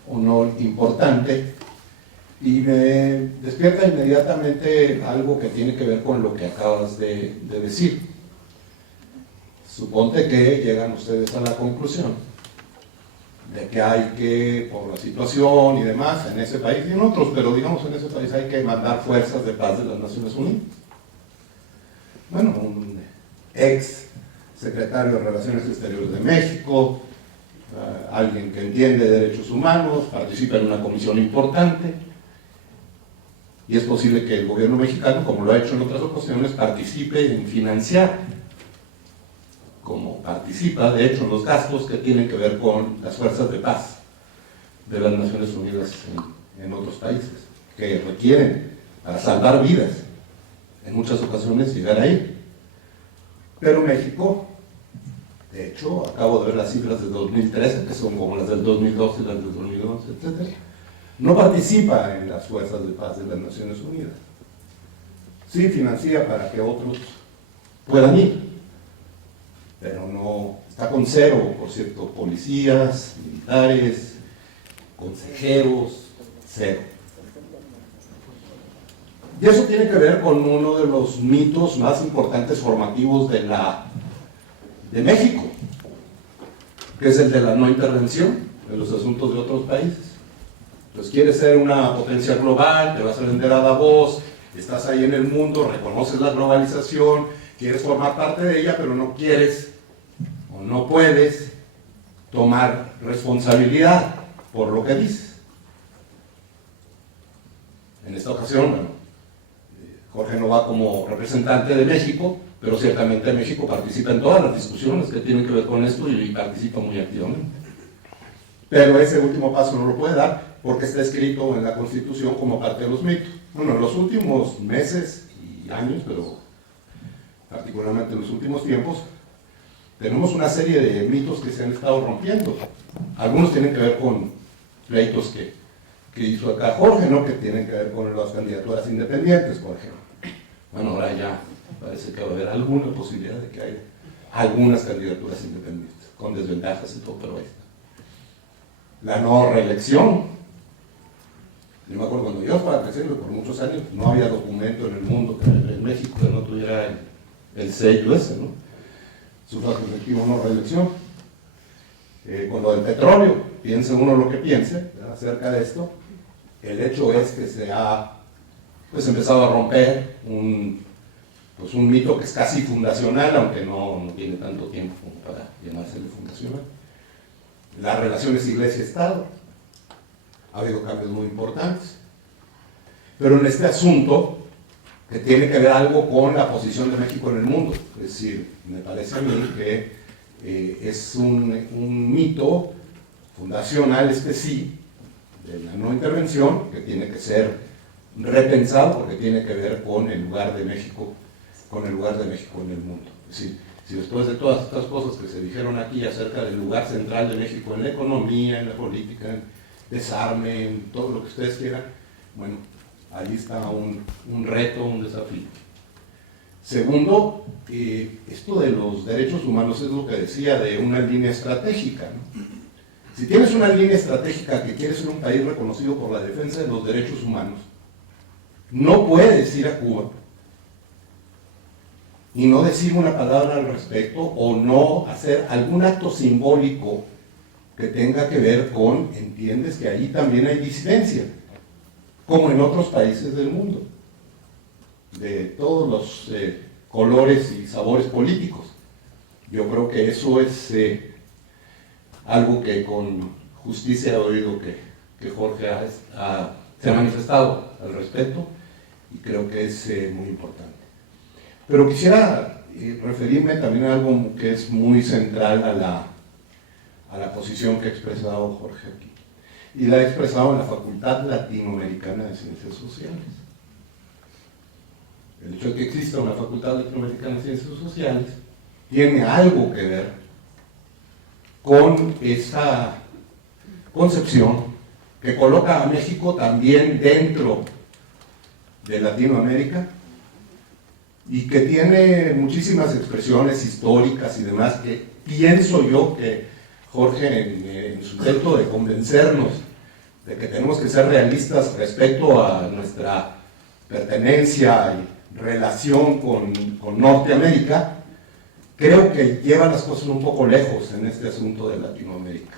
honor importante y me despierta inmediatamente algo que tiene que ver con lo que acabas de decir. Suponte que llegan ustedes a la conclusión de que hay que, por la situación y demás, en ese país y en otros, pero digamos en ese país hay que mandar fuerzas de paz de las Naciones Unidas. Bueno, un ex secretario de Relaciones Exteriores de México, alguien que entiende de derechos humanos, participa en una comisión importante, y es posible que el gobierno mexicano, como lo ha hecho en otras ocasiones, participe en financiar, como participa, de hecho, en los gastos que tienen que ver con las fuerzas de paz de las Naciones Unidas en otros países, que requieren, para salvar vidas, en muchas ocasiones llegar ahí. Pero México, de hecho, acabo de ver las cifras de 2013, que son como las del 2012 y las del 2011, etc., no participa en las fuerzas de paz de las Naciones Unidas. Sí financia para que otros puedan ir, pero no, está con cero, por cierto, policías, militares, consejeros, cero. Y eso tiene que ver con uno de los mitos más importantes formativos de México, que es el de la no intervención en los asuntos de otros países. Entonces quieres ser una potencia global, te vas a vender a Davos, estás ahí en el mundo, reconoces la globalización, quieres formar parte de ella, pero no quieres o no puedes tomar responsabilidad por lo que dices. En esta ocasión, bueno, Jorge no va como representante de México, pero ciertamente México participa en todas las discusiones que tienen que ver con esto y participa muy activamente. Pero ese último paso no lo puede dar porque está escrito en la Constitución como parte de los mitos. Bueno, en los últimos meses y años, pero particularmente en los últimos tiempos, tenemos una serie de mitos que se han estado rompiendo. Algunos tienen que ver con pleitos que hizo acá Jorge, ¿no? Que tienen que ver con las candidaturas independientes, por ejemplo. Bueno, ahora ya parece que va a haber alguna posibilidad de que haya algunas candidaturas independientes, con desventajas y todo, pero ahí está. La no reelección. Yo me acuerdo cuando yo estaba presidente por muchos años, no había documento en el mundo, en México, que no tuviera el sello ese, ¿no? Sufragio efectivo, no reelección. Con lo del petróleo, piense uno lo que piense, ¿verdad?, acerca de esto, el hecho es que se ha empezado a romper un mito que es casi fundacional, aunque no tiene tanto tiempo como para llamarse de fundacional. Las relaciones iglesia-estado. Ha habido cambios muy importantes. Pero en este asunto, que tiene que ver algo con la posición de México en el mundo, es decir, me parece a mí que es un mito fundacional, sí, de la no intervención, que tiene que ser repensado porque tiene que ver con el lugar de México, en el mundo. Es decir, si después de todas estas cosas que se dijeron aquí acerca del lugar central de México en la economía, en la política, desarme, todo lo que ustedes quieran. Bueno, ahí está un reto, un desafío. Segundo, esto de los derechos humanos es lo que decía de una línea estratégica, ¿no? Si tienes una línea estratégica que quieres ser un país reconocido por la defensa de los derechos humanos, no puedes ir a Cuba y no decir una palabra al respecto o no hacer algún acto simbólico que tenga que ver con, entiendes que allí también hay disidencia, como en otros países del mundo, de todos los colores y sabores políticos. Yo creo que eso es algo que con justicia he oído que Jorge se ha manifestado al respecto, y creo que es muy importante. Pero quisiera referirme también a algo que es muy central a la posición que ha expresado Jorge aquí, y la ha expresado en la Facultad Latinoamericana de Ciencias Sociales. El hecho de que exista una Facultad Latinoamericana de Ciencias Sociales tiene algo que ver con esa concepción que coloca a México también dentro de Latinoamérica y que tiene muchísimas expresiones históricas y demás, que pienso yo que Jorge en su intento de convencernos de que tenemos que ser realistas respecto a nuestra pertenencia y relación con Norteamérica, creo que lleva las cosas un poco lejos en este asunto de Latinoamérica.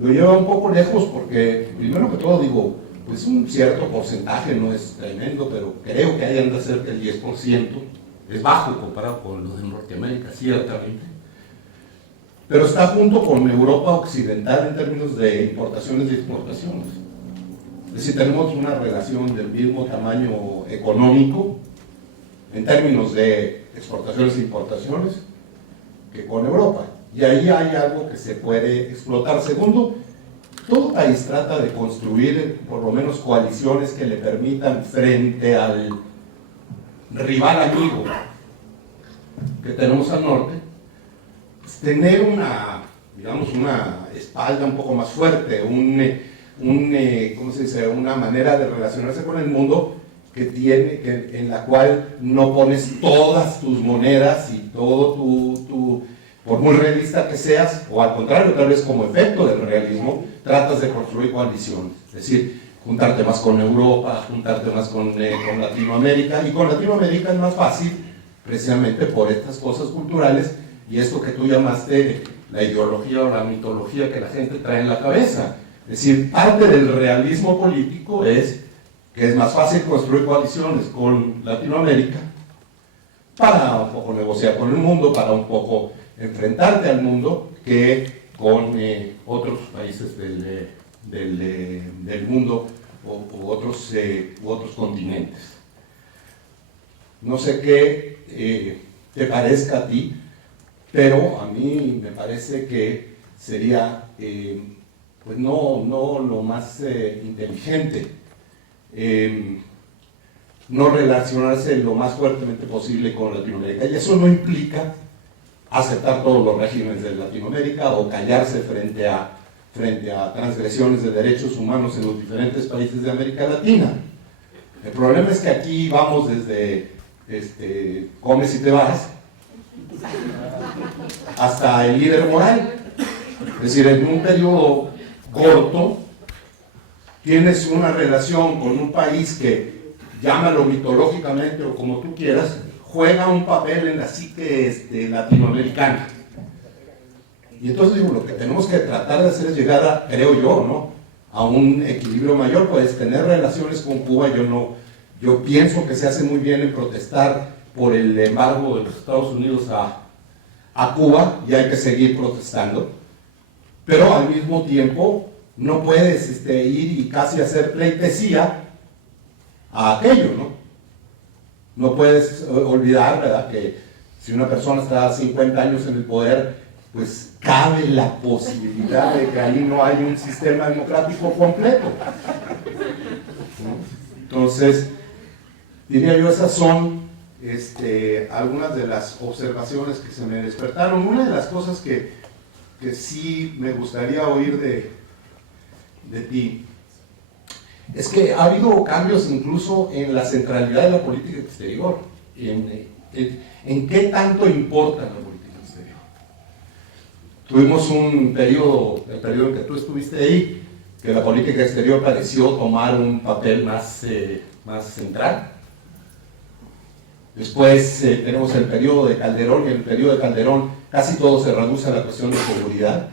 Lo lleva un poco lejos porque, primero que todo, digo, pues un cierto porcentaje, no es tremendo, pero creo que ahí anda cerca del 10%, es bajo comparado con lo de Norteamérica, ciertamente, pero está junto con Europa Occidental en términos de importaciones y exportaciones. Es decir, tenemos una relación del mismo tamaño económico, en términos de exportaciones e importaciones, que con Europa. Y ahí hay algo que se puede explotar. Segundo, todo país trata de construir por lo menos coaliciones que le permitan, frente al rival amigo que tenemos al norte, pues tener una, digamos, una espalda un poco más fuerte, ¿cómo se dice?, una manera de relacionarse con el mundo en la cual no pones todas tus monedas y todo por muy realista que seas, o al contrario, tal vez como efecto del realismo, tratas de construir coaliciones, es decir, juntarte más con Europa, juntarte más con Latinoamérica, y con Latinoamérica es más fácil, precisamente por estas cosas culturales, y esto que tú llamaste la ideología o la mitología que la gente trae en la cabeza. Es decir, parte del realismo político es que es más fácil construir coaliciones con Latinoamérica para un poco negociar con el mundo, para un poco enfrentarte al mundo, que con otros países del mundo u otros continentes. No sé qué te parezca a ti, pero a mí me parece que sería pues no lo más inteligente no relacionarse lo más fuertemente posible con Latinoamérica. Y eso no implica aceptar todos los regímenes de Latinoamérica o callarse frente a transgresiones de derechos humanos en los diferentes países de América Latina. El problema es que aquí vamos desde comes y te vas hasta el líder moral. Es decir, en un periodo corto tienes una relación con un país que, llámalo mitológicamente o como tú quieras, juega un papel en la psique latinoamericana. Y entonces digo, lo que tenemos que tratar de hacer es llegar creo yo, ¿no?, a un equilibrio mayor. Pues tener relaciones con Cuba, yo pienso que se hace muy bien en protestar por el embargo de los Estados Unidos a Cuba, y hay que seguir protestando, pero al mismo tiempo no puedes ir y casi hacer pleitesía a aquello, ¿no? No puedes olvidar, ¿verdad?, que si una persona está 50 años en el poder, pues cabe la posibilidad de que ahí no hay un sistema democrático completo, ¿no? Entonces, diría yo, esas son algunas de las observaciones que se me despertaron. Una de las cosas que sí me gustaría oír de ti es que ha habido cambios incluso en la centralidad de la política exterior, en qué tanto importa la política exterior. Tuvimos un periodo, el periodo en que tú estuviste ahí, que la política exterior pareció tomar un papel más central. Después tenemos el periodo de Calderón, y en el periodo de Calderón casi todo se reduce a la cuestión de seguridad.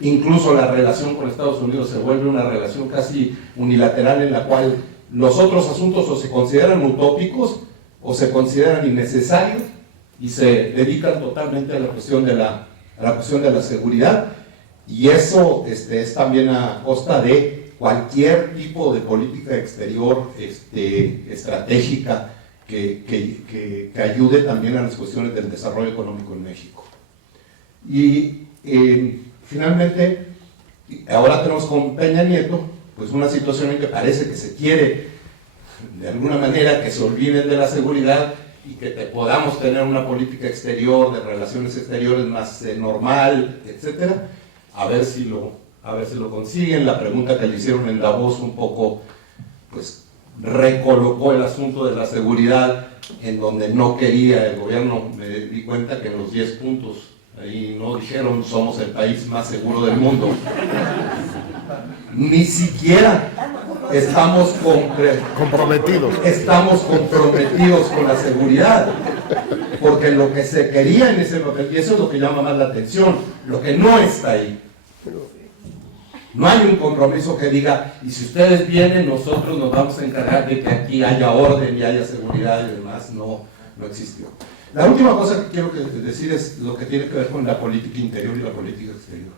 Incluso la relación con Estados Unidos se vuelve una relación casi unilateral en la cual los otros asuntos o se consideran utópicos o se consideran innecesarios y se dedican totalmente a la cuestión de la seguridad, y eso es también a costa de cualquier tipo de política exterior estratégica que ayude también a las cuestiones del desarrollo económico en México. Y finalmente, ahora tenemos con Peña Nieto pues una situación en que parece que se quiere de alguna manera que se olviden de la seguridad y que podamos tener una política exterior, de relaciones exteriores más normal, etcétera. A ver si lo consiguen. La pregunta que le hicieron en Davos un poco pues recolocó el asunto de la seguridad en donde no quería el gobierno. Me di cuenta que en los 10 puntos ahí no dijeron somos el país más seguro del mundo. Ni siquiera estamos comprometidos con la seguridad, porque lo que se quería en ese papel, y eso es lo que llama más la atención, lo que no está ahí. No hay un compromiso que diga, y si ustedes vienen, nosotros nos vamos a encargar de que aquí haya orden y haya seguridad y demás. No existió. La última cosa que quiero decir es lo que tiene que ver con la política interior y la política exterior.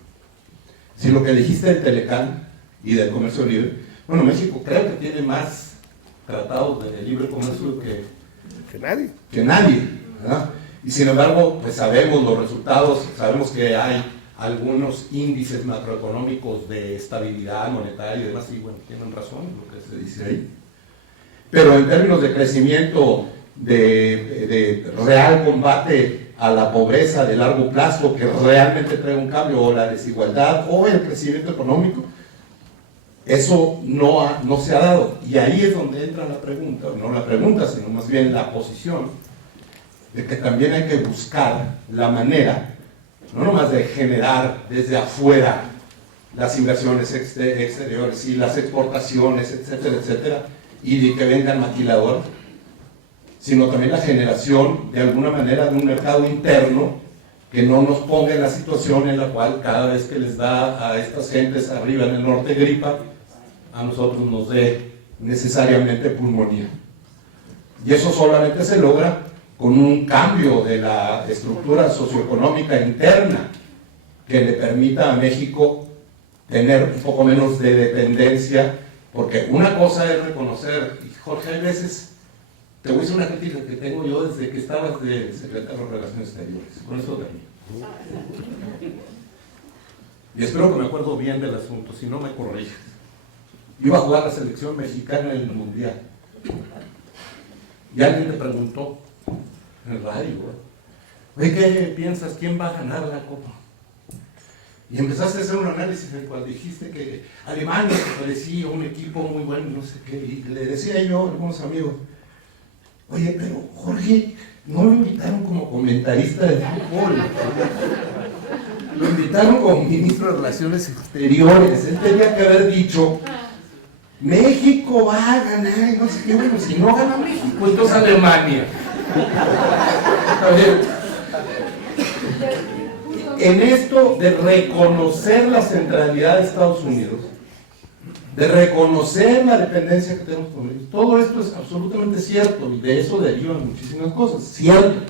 Si lo que dijiste del Telecán y del comercio libre, bueno, México creo que tiene más tratados de libre comercio que nadie, ¿verdad? Y sin embargo, pues sabemos los resultados, sabemos que hay algunos índices macroeconómicos de estabilidad monetaria y demás, y bueno, tienen razón en lo que se dice ahí. Pero en términos de crecimiento, de real combate a la pobreza de largo plazo, que realmente trae un cambio, o la desigualdad, o el crecimiento económico, eso no se ha dado. Y ahí es donde entra la pregunta, no la pregunta, sino más bien la posición, de que también hay que buscar la manera, no nomás de generar desde afuera las inversiones exteriores y las exportaciones, etcétera, etcétera, y de que vengan maquilador, sino también la generación de alguna manera de un mercado interno que no nos ponga en la situación en la cual cada vez que les da a estas gentes arriba en el norte gripa, a nosotros nos dé necesariamente pulmonía. Y eso solamente se logra con un cambio de la estructura socioeconómica interna que le permita a México tener un poco menos de dependencia, porque una cosa es reconocer, y Jorge, hay veces, te voy a decir una crítica que tengo yo desde que estabas de secretario de Relaciones Exteriores, con esto termino. Y espero que me acuerdo bien del asunto, si no me corriges. Iba a jugar la selección mexicana en el Mundial. Y alguien te preguntó en el radio, oye, ¿qué piensas? ¿Quién va a ganar la Copa? Y empezaste a hacer un análisis en el cual dijiste que Alemania te parecía un equipo muy bueno, no sé qué, y le decía yo a algunos amigos, oye, pero Jorge, no lo invitaron como comentarista de fútbol, lo invitaron como ministro de Relaciones Exteriores. Él tenía que haber dicho, México va a ganar, y no sé qué, bueno, si no gana México, entonces Alemania. A ver, en esto de reconocer la centralidad de Estados Unidos, de reconocer la dependencia que tenemos con ellos, todo esto es absolutamente cierto, y de eso derivan muchísimas cosas, cierto.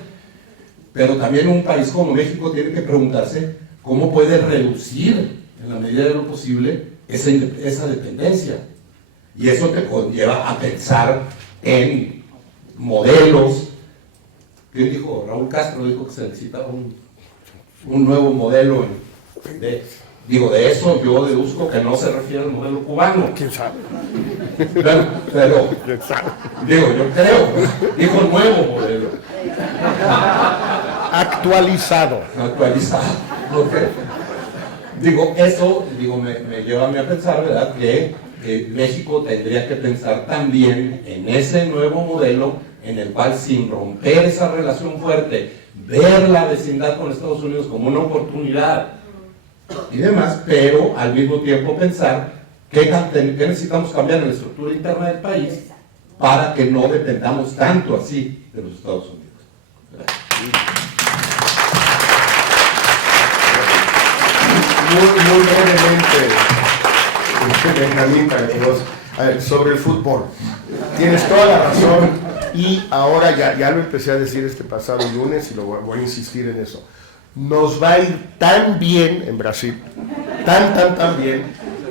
Pero también un país como México tiene que preguntarse cómo puede reducir, en la medida de lo posible, esa dependencia. Y eso te conlleva a pensar en modelos. ¿Quién dijo? Raúl Castro dijo que se necesitaba un nuevo modelo. De eso yo deduzco que no se refiere al modelo cubano. ¿Quién sabe? Pero yo creo, dijo nuevo modelo. Actualizado. Okay. Eso me lleva a mí a pensar, ¿verdad?, que México tendría que pensar también en ese nuevo modelo en el cual, sin romper esa relación fuerte, ver la vecindad con Estados Unidos como una oportunidad y demás, pero al mismo tiempo pensar qué necesitamos cambiar en la estructura interna del país para que no dependamos tanto así de los Estados Unidos. Muy brevemente, Benjamín, para que vos, sobre el fútbol. Tienes toda la razón y ahora ya lo empecé a decir este pasado lunes y lo voy a insistir en eso. Nos va a ir tan bien en Brasil, tan bien,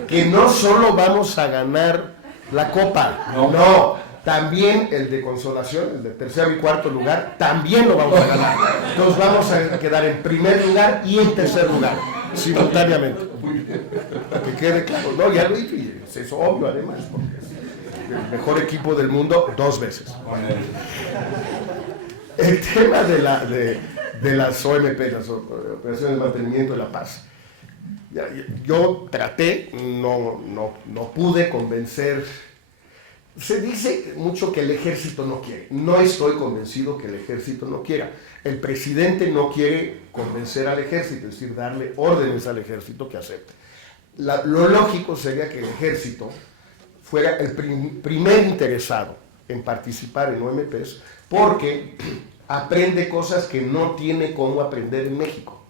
que no solo vamos a ganar la Copa, no, también el de consolación, el de tercer y cuarto lugar, también lo vamos a ganar. Nos vamos a quedar en primer lugar y en tercer lugar, simultáneamente. Que quede claro, no, ya lo dije, y es obvio además, porque es el mejor equipo del mundo 2 veces. El tema de las OMP, las operaciones de mantenimiento de la paz. Yo traté, no pude convencer. Se dice mucho que el ejército no quiere. No estoy convencido que el ejército no quiera. El presidente no quiere convencer al ejército, es decir, darle órdenes al ejército que acepte. Lo lógico sería que el ejército fuera el primer interesado en participar en OMPs, porque aprende cosas que no tiene cómo aprender en México.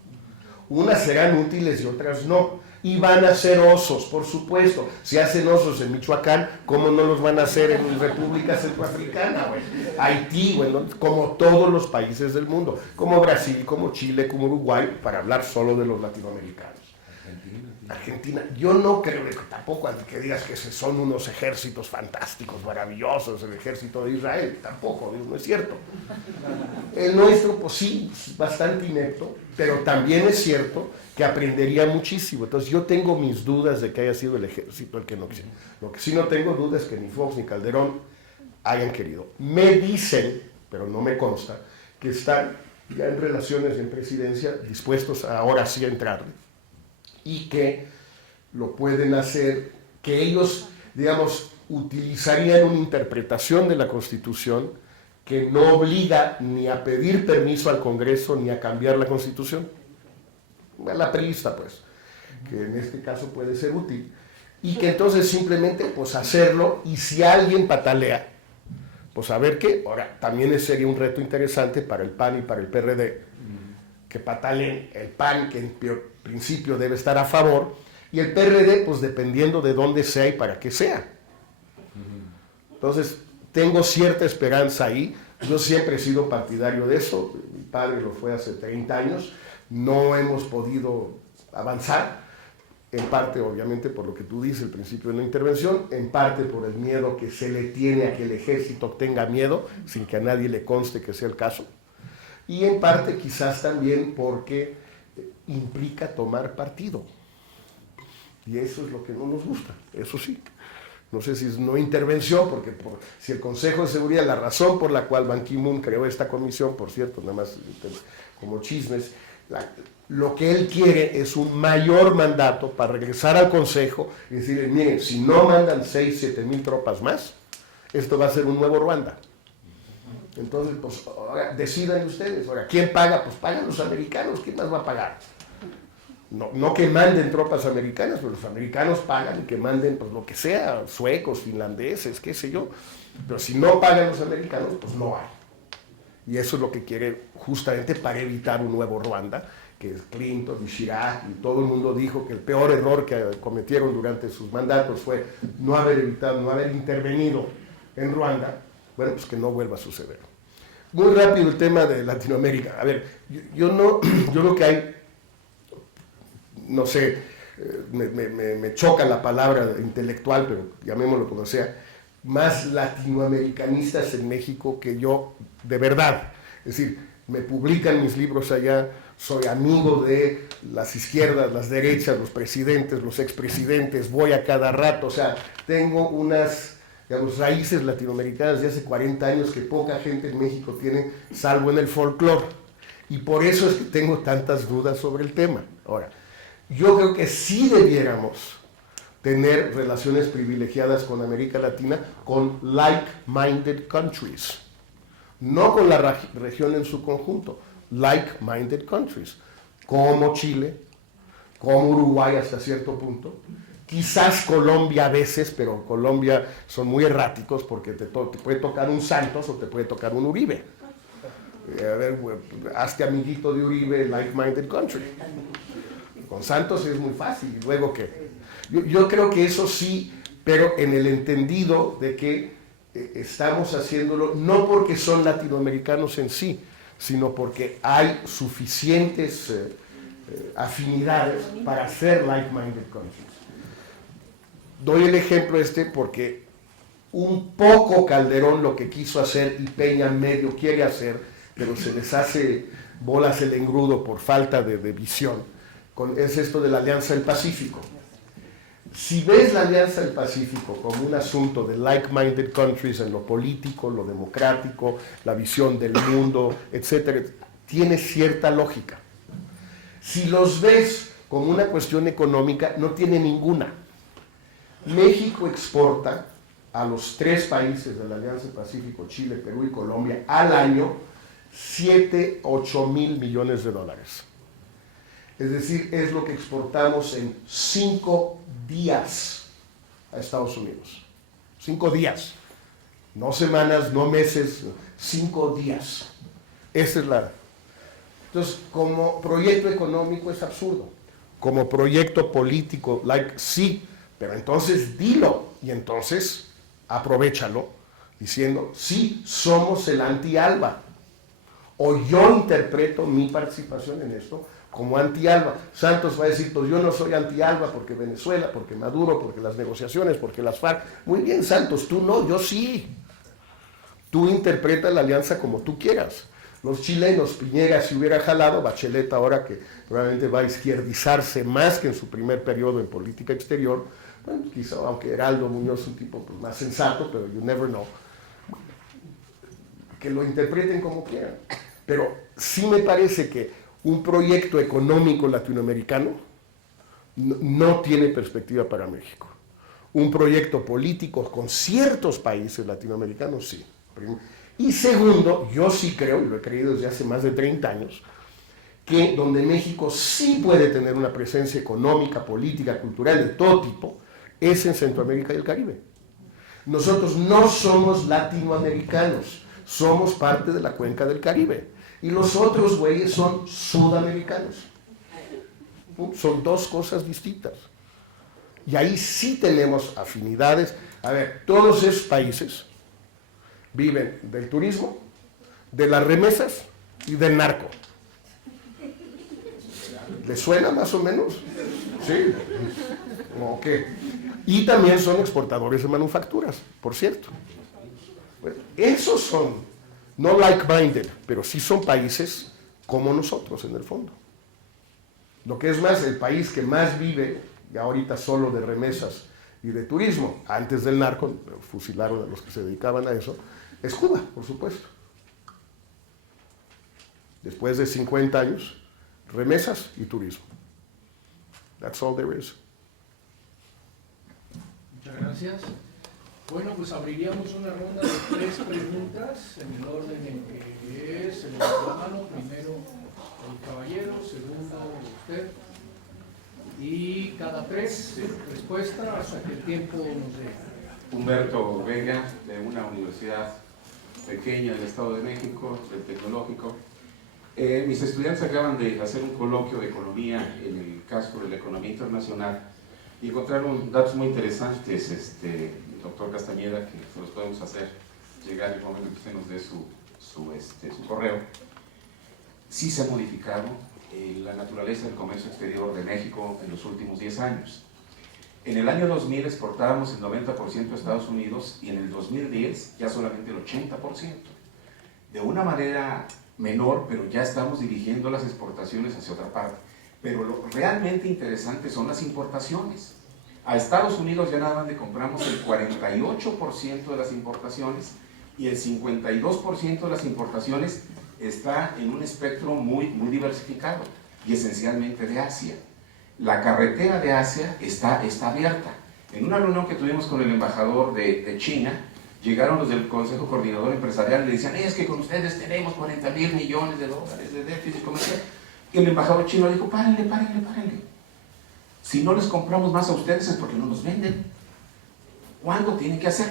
Unas serán útiles y otras no. Y van a ser osos, por supuesto. Si hacen osos en Michoacán, ¿cómo no los van a hacer en República Centroafricana, güey? Haití, güey, ¿no? Como todos los países del mundo, como Brasil, como Chile, como Uruguay, para hablar solo de los latinoamericanos. Argentina, yo no creo que tampoco que digas que son unos ejércitos fantásticos, maravillosos, el ejército de Israel, tampoco, no es cierto. El nuestro, pues sí, bastante inepto, pero también es cierto que aprendería muchísimo. Entonces yo tengo mis dudas de que haya sido el ejército el que no quisiera. Lo que sí no tengo dudas es que ni Fox ni Calderón hayan querido. Me dicen, pero no me consta, que están ya en relaciones en presidencia dispuestos ahora sí a entrarle, y que lo pueden hacer, que ellos, digamos, utilizarían una interpretación de la Constitución que no obliga ni a pedir permiso al Congreso ni a cambiar la Constitución. La priista, pues, que en este caso puede ser útil, y que entonces simplemente, pues, hacerlo, y si alguien patalea, pues a ver qué. Ahora, también sería un reto interesante para el PAN y para el PRD, que pataleen. El PAN, que en principio debe estar a favor, y el PRD, pues dependiendo de dónde sea y para qué sea. Entonces, tengo cierta esperanza ahí. Yo siempre he sido partidario de eso, mi padre lo fue hace 30 años, no hemos podido avanzar, en parte obviamente por lo que tú dices, el principio de la intervención, en parte por el miedo que se le tiene a que el ejército tenga miedo, sin que a nadie le conste que sea el caso, y en parte quizás también porque implica tomar partido, y eso es lo que no nos gusta, eso sí. No sé si es no intervención, porque si el Consejo de Seguridad, la razón por la cual Ban Ki-moon creó esta comisión, por cierto, nada más como chismes, lo que él quiere es un mayor mandato para regresar al Consejo y decirle, miren, si no mandan 6-7 mil tropas más, esto va a ser un nuevo Ruanda. Entonces, pues, ahora decidan ustedes. Ahora, ¿quién paga? Pues pagan los americanos, ¿quién más va a pagar? No que manden tropas americanas, pero los americanos pagan y que manden, pues, lo que sea, suecos, finlandeses, qué sé yo. Pero si no pagan los americanos, pues no hay. Y eso es lo que quiere justamente para evitar un nuevo Ruanda, que Clinton y Chirac y todo el mundo dijo que el peor error que cometieron durante sus mandatos fue no haber intervenido en Ruanda. Bueno, pues que no vuelva a suceder. Muy rápido el tema de Latinoamérica. A ver, yo creo que hay, no sé, me choca la palabra intelectual, pero llamémoslo como sea, más latinoamericanistas en México que yo, de verdad. Es decir, me publican mis libros allá, soy amigo de las izquierdas, las derechas, los presidentes, los expresidentes, voy a cada rato, o sea, tengo unas, digamos, raíces latinoamericanas de hace 40 años que poca gente en México tiene, salvo en el folclore. Y por eso es que tengo tantas dudas sobre el tema. Ahora, yo creo que sí debiéramos tener relaciones privilegiadas con América Latina, con like-minded countries, no con la región en su conjunto, like-minded countries, como Chile, como Uruguay hasta cierto punto, quizás Colombia a veces, pero Colombia son muy erráticos porque te puede tocar un Santos o te puede tocar un Uribe. A ver, hazte amiguito de Uribe, like-minded country. Con Santos es muy fácil, y luego ¿qué? Yo creo que eso sí, pero en el entendido de que estamos haciéndolo no porque son latinoamericanos en sí, sino porque hay suficientes afinidades para ser like-minded countries. Doy el ejemplo porque un poco Calderón lo que quiso hacer y Peña medio quiere hacer, pero se les hace bolas el engrudo por falta de visión, es esto de la Alianza del Pacífico. Si ves la Alianza del Pacífico como un asunto de like-minded countries en lo político, lo democrático, la visión del mundo, etc., tiene cierta lógica. Si los ves como una cuestión económica, no tiene ninguna. México exporta a los 3 países de la Alianza del Pacífico, Chile, Perú y Colombia, al año 7-8 mil millones de dólares. Es decir, es lo que exportamos en 5 días a Estados Unidos. 5 días. No semanas, no meses, 5 días. Esa es la... Entonces, como proyecto económico es absurdo. Como proyecto político, sí, pero entonces dilo y entonces aprovéchalo diciendo, sí, somos el anti-ALBA. O yo interpreto mi participación en esto como anti-ALBA. Santos va a decir, pues yo no soy anti-ALBA porque Venezuela, porque Maduro, porque las negociaciones, porque las FARC. Muy bien, Santos, tú no, yo sí. Tú interpreta la alianza como tú quieras. Los chilenos, Piñera si hubiera jalado, Bachelet ahora que probablemente va a izquierdizarse más que en su primer periodo en política exterior, bueno, quizá, aunque Heraldo Muñoz es un tipo pues, más sensato, pero you never know, que lo interpreten como quieran. Pero sí me parece que un proyecto económico latinoamericano no tiene perspectiva para México. Un proyecto político con ciertos países latinoamericanos, sí. Y segundo, yo sí creo, y lo he creído desde hace más de 30 años, que donde México sí puede tener una presencia económica, política, cultural, de todo tipo, es en Centroamérica y el Caribe. Nosotros no somos latinoamericanos, somos parte de la cuenca del Caribe. Y los otros güeyes son sudamericanos. Son 2 cosas distintas. Y ahí sí tenemos afinidades. A ver, todos esos países viven del turismo, de las remesas y del narco. ¿Les suena más o menos? Sí. Ok. Y también son exportadores de manufacturas, por cierto. Bueno, esos son, no like-minded, pero sí son países como nosotros en el fondo. Lo que es más, el país que más vive, ya ahorita solo de remesas y de turismo, antes del narco, fusilaron a los que se dedicaban a eso, es Cuba, por supuesto. Después de 50 años, remesas y turismo. That's all there is. Muchas gracias. Bueno, pues abriríamos una ronda de 3 preguntas en el orden en que es el mano, primero el caballero, segundo usted, y cada 3 respuestas hasta que el tiempo nos dé. Humberto Vega, de una universidad pequeña del Estado de México, del Tecnológico. Mis estudiantes acaban de hacer un coloquio de economía en el casco de la economía internacional y encontraron datos muy interesantes, doctor Castañeda, que se los podemos hacer llegar en el momento que usted nos dé su correo. Sí se ha modificado la naturaleza del comercio exterior de México en los últimos 10 años. En el año 2000 exportábamos el 90% a Estados Unidos y en el 2010 ya solamente el 80%. De una manera menor, pero ya estamos dirigiendo las exportaciones hacia otra parte. Pero lo realmente interesante son las importaciones. A Estados Unidos ya nada más le compramos el 48% de las importaciones y el 52% de las importaciones está en un espectro muy diversificado y esencialmente de Asia. La carretera de Asia está abierta. En una reunión que tuvimos con el embajador de China, llegaron los del Consejo Coordinador Empresarial y le decían, es que con ustedes tenemos 40.000 millones de dólares de déficit comercial. Y el embajador chino dijo, párenle. Si no les compramos más a ustedes es porque no nos venden. ¿Cuándo tienen que hacer?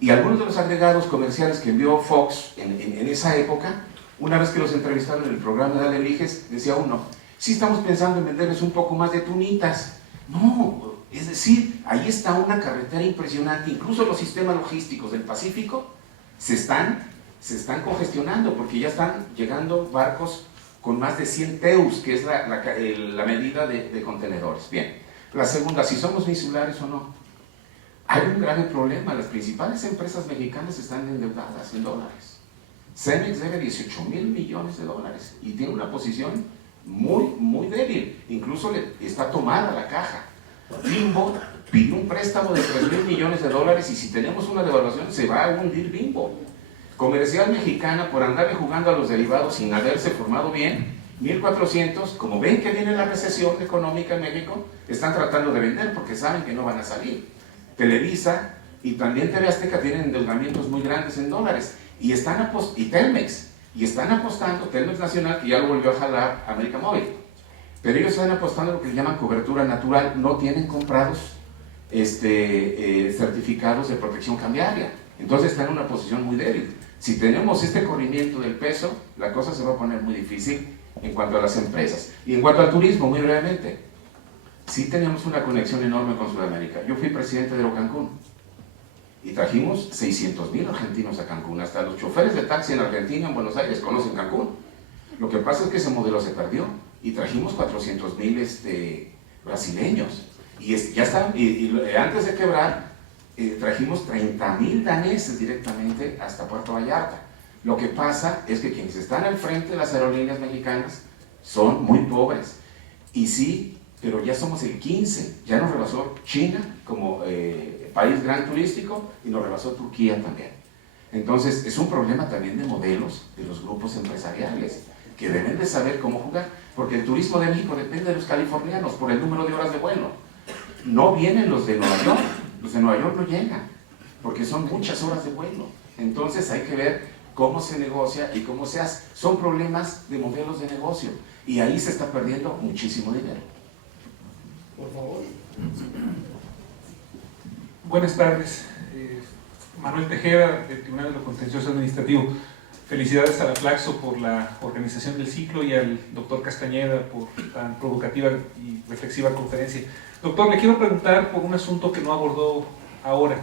Y algunos de los agregados comerciales que envió Fox en esa época, una vez que los entrevistaron en el programa de Dale Eliges, decía uno, sí estamos pensando en venderles un poco más de tunitas. No, es decir, ahí está una carretera impresionante. Incluso los sistemas logísticos del Pacífico se están congestionando porque ya están llegando barcos con más de 100 teus, que es la medida de contenedores. Bien, la segunda, si somos insulares o no. Hay un grave problema, las principales empresas mexicanas están endeudadas en dólares. Cemex debe 18.000 millones de dólares y tiene una posición muy débil, incluso está tomada la caja. Bimbo pidió un préstamo de 3.000 millones de dólares y si tenemos una devaluación se va a hundir Bimbo. Comercial Mexicana, por andarle jugando a los derivados sin haberse formado bien, 1.400, como ven que viene la recesión económica en México, están tratando de vender porque saben que no van a salir. Televisa y también TV Azteca tienen endeudamientos muy grandes en dólares y Telmex, y están apostando, Telmex Nacional, que ya lo volvió a jalar América Móvil, pero ellos están apostando a lo que llaman cobertura natural, no tienen comprados certificados de protección cambiaria, entonces están en una posición muy débil. Si tenemos este corrimiento del peso, la cosa se va a poner muy difícil en cuanto a las empresas. Y en cuanto al turismo, muy brevemente, sí tenemos una conexión enorme con Sudamérica. Yo fui presidente de Cancún y trajimos 600.000 argentinos a Cancún. Hasta los choferes de taxi en Argentina, en Buenos Aires, conocen Cancún. Lo que pasa es que ese modelo se perdió y trajimos 400.000 brasileños. Y antes de quebrar, trajimos 30.000 daneses directamente hasta Puerto Vallarta. Lo que pasa es que quienes están al frente de las aerolíneas mexicanas son muy pobres. Y sí, pero ya somos el 15, ya nos rebasó China como país gran turístico y nos rebasó Turquía también. Entonces es un problema también de modelos de los grupos empresariales que deben de saber cómo jugar, porque el turismo de México depende de los californianos por el número de horas de vuelo. No vienen los de Nueva York, los de Nueva York no llegan, porque son muchas horas de vuelo. Entonces hay que ver cómo se negocia y cómo se hace. Son problemas de modelos de negocio y ahí se está perdiendo muchísimo dinero. Por favor. Buenas tardes. Manuel Tejeda, del Tribunal de lo Contencioso Administrativo. Felicidades a la Flaxo por la organización del ciclo y al doctor Castañeda por tan provocativa y reflexiva conferencia. Doctor, le quiero preguntar por un asunto que no abordó ahora,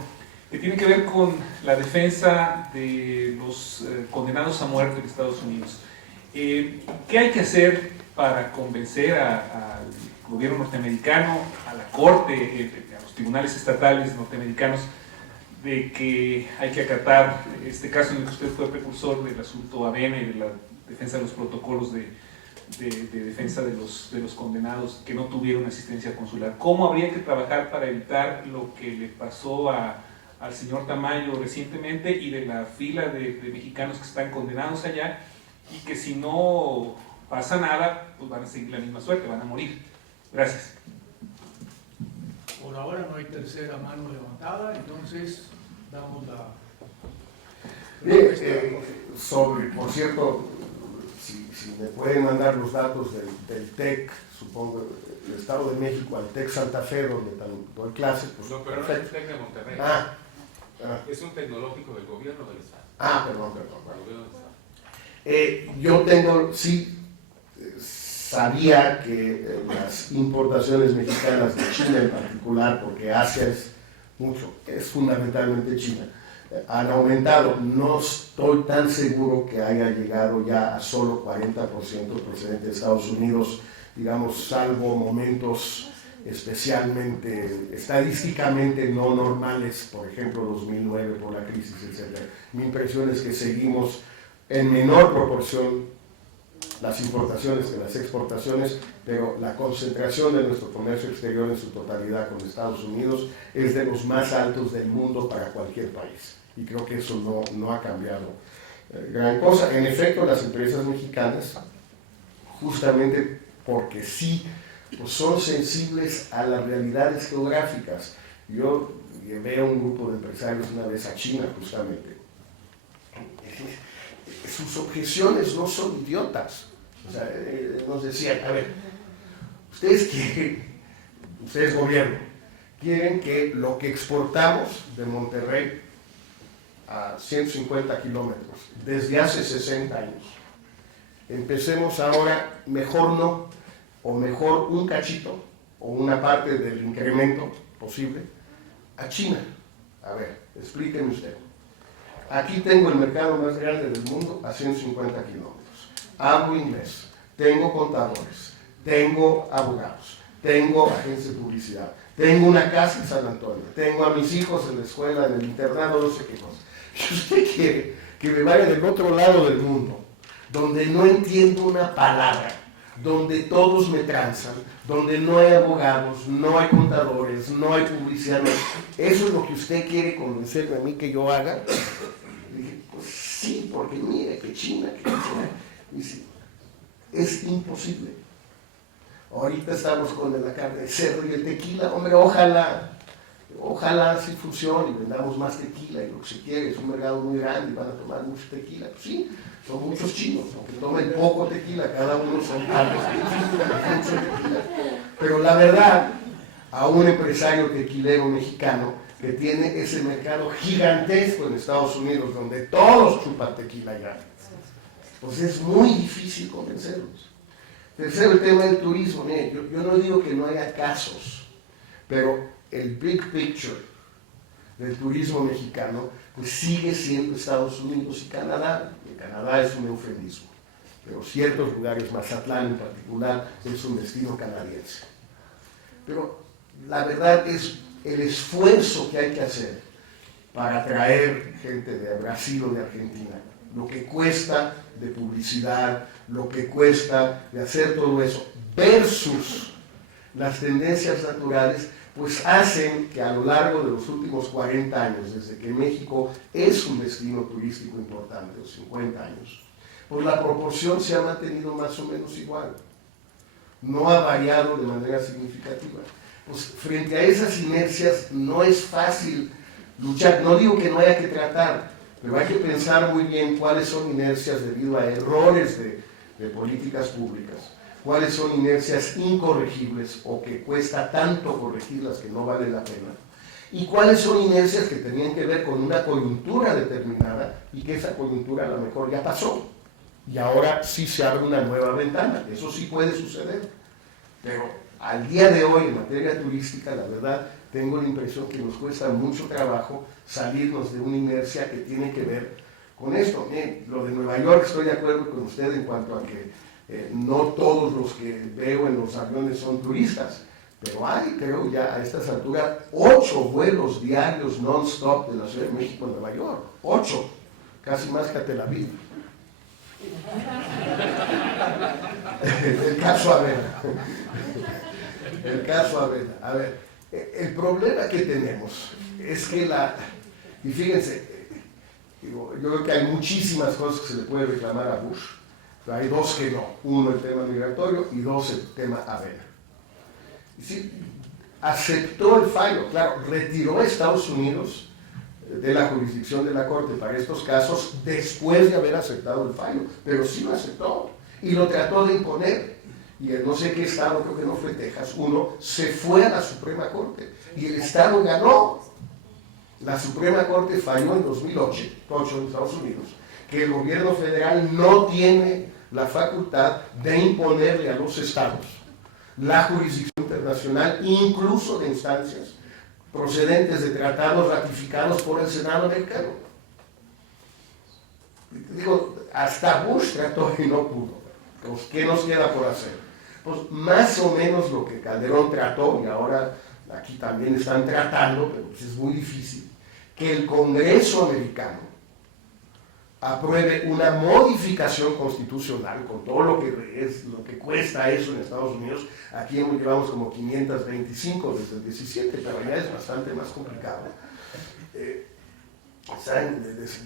que tiene que ver con la defensa de los condenados a muerte en Estados Unidos. ¿Qué hay que hacer para convencer al gobierno norteamericano, a la Corte, a los tribunales estatales norteamericanos, de que hay que acatar este caso en el que usted fue precursor del asunto Avena y de la defensa de los protocolos de defensa de los condenados que no tuvieron asistencia consular? ¿Cómo habría que trabajar para evitar lo que le pasó al señor Tamayo recientemente y de la fila de mexicanos que están condenados allá y que si no pasa nada, pues van a seguir la misma suerte, van a morir? Gracias. Por ahora no hay tercera mano levantada, entonces damos la... Por cierto, si me pueden mandar los datos del TEC, supongo, el Estado de México, al TEC Santa Fe, donde doy clases, pues No, pero no es el TEC de Monterrey. Es un tecnológico del gobierno del Estado. Perdón. Del gobierno del Estado. Sabía que las importaciones mexicanas de China en particular, porque Asia es fundamentalmente China, han aumentado. No estoy tan seguro que haya llegado ya a solo 40% procedente de Estados Unidos, digamos, salvo momentos especialmente, estadísticamente no normales, por ejemplo 2009 por la crisis, etc. Mi impresión es que seguimos en menor proporción las importaciones que las exportaciones, pero la concentración de nuestro comercio exterior en su totalidad con Estados Unidos es de los más altos del mundo para cualquier país. Y creo que eso no ha cambiado gran cosa. En efecto, las empresas mexicanas, justamente porque sí pues son sensibles a las realidades geográficas. Yo llevé a un grupo de empresarios una vez a China, justamente. Sus objeciones no son idiotas. O sea, nos decían, a ver, ustedes quieren, ustedes gobierno, quieren que lo que exportamos de Monterrey a 150 kilómetros desde hace 60 años, empecemos ahora, mejor no, o mejor un cachito, o una parte del incremento posible, a China. A ver, explíquenme usted. Aquí tengo el mercado más grande del mundo a 150 kilómetros. Hablo inglés, tengo contadores, tengo abogados, tengo agencias de publicidad, tengo una casa en San Antonio, tengo a mis hijos en la escuela, en el internado, no sé qué cosa. Si usted quiere que me vaya del otro lado del mundo, donde no entiendo una palabra, donde todos me transan, donde no hay abogados, no hay contadores, no hay publicidad, no, ¿eso es lo que usted quiere convencerme a mí que yo haga? Le dije, pues sí, porque mire que China, que China. Dice, es imposible. Ahorita estamos con la carne de cerdo y el tequila, hombre, ojalá sí funcione y vendamos más tequila y lo que se quiere, es un mercado muy grande y van a tomar mucho tequila. Pues sí, son muchos chinos, aunque tomen poco tequila, cada uno son tantos tequila. Pero la verdad, a un empresario tequilero mexicano que tiene ese mercado gigantesco en Estados Unidos, donde todos chupan tequila ya, pues es muy difícil convencerlos. Tercero, el tema del turismo. Mire, yo no digo que no haya casos, pero el big picture del turismo mexicano pues sigue siendo Estados Unidos y Canadá. Canadá es un eufemismo, pero ciertos lugares, Mazatlán en particular, es un destino canadiense. Pero la verdad es el esfuerzo que hay que hacer para atraer gente de Brasil o de Argentina, lo que cuesta de publicidad, lo que cuesta de hacer todo eso, versus las tendencias naturales, pues hacen que a lo largo de los últimos 40 años, desde que México es un destino turístico importante, o 50 años, pues la proporción se ha mantenido más o menos igual. No ha variado de manera significativa. Pues frente a esas inercias no es fácil luchar. No digo que no haya que tratar, pero hay que pensar muy bien cuáles son inercias debido a errores de políticas públicas, cuáles son inercias incorregibles o que cuesta tanto corregirlas que no vale la pena, y cuáles son inercias que tenían que ver con una coyuntura determinada y que esa coyuntura a lo mejor ya pasó y ahora sí se abre una nueva ventana. Eso sí puede suceder, pero al día de hoy en materia turística, la verdad, tengo la impresión que nos cuesta mucho trabajo salirnos de una inercia que tiene que ver con esto. Lo de Nueva York, estoy de acuerdo con usted en cuanto a que no todos los que veo en los aviones son turistas, pero hay, creo ya a estas alturas, 8 vuelos diarios non-stop de la Ciudad de México a Nueva York. 8, casi más que a Tel Aviv. El caso Avena. El caso Avena. A ver, el problema que tenemos es que y fíjense, yo creo que hay muchísimas cosas que se le puede reclamar a Bush, pero hay dos que no. Uno, el tema migratorio, y dos, el tema Avena. Es decir, aceptó el fallo, claro, retiró a Estados Unidos de la jurisdicción de la Corte para estos casos después de haber aceptado el fallo, pero sí lo aceptó y lo trató de imponer. Y en no sé qué estado, creo que no fue Texas, uno se fue a la Suprema Corte y el estado ganó. La Suprema Corte falló en 2008 en Estados Unidos, que el gobierno federal no tiene la facultad de imponerle a los estados la jurisdicción internacional, incluso de instancias procedentes de tratados ratificados por el Senado americano. Digo, hasta Bush trató y no pudo. Pues, ¿qué nos queda por hacer? Pues más o menos lo que Calderón trató, y ahora aquí también están tratando, pero pues es muy difícil, que el Congreso americano apruebe una modificación constitucional con todo lo que cuesta eso en Estados Unidos. Aquí llevamos como 525 desde el 17, pero allá es bastante más complicado.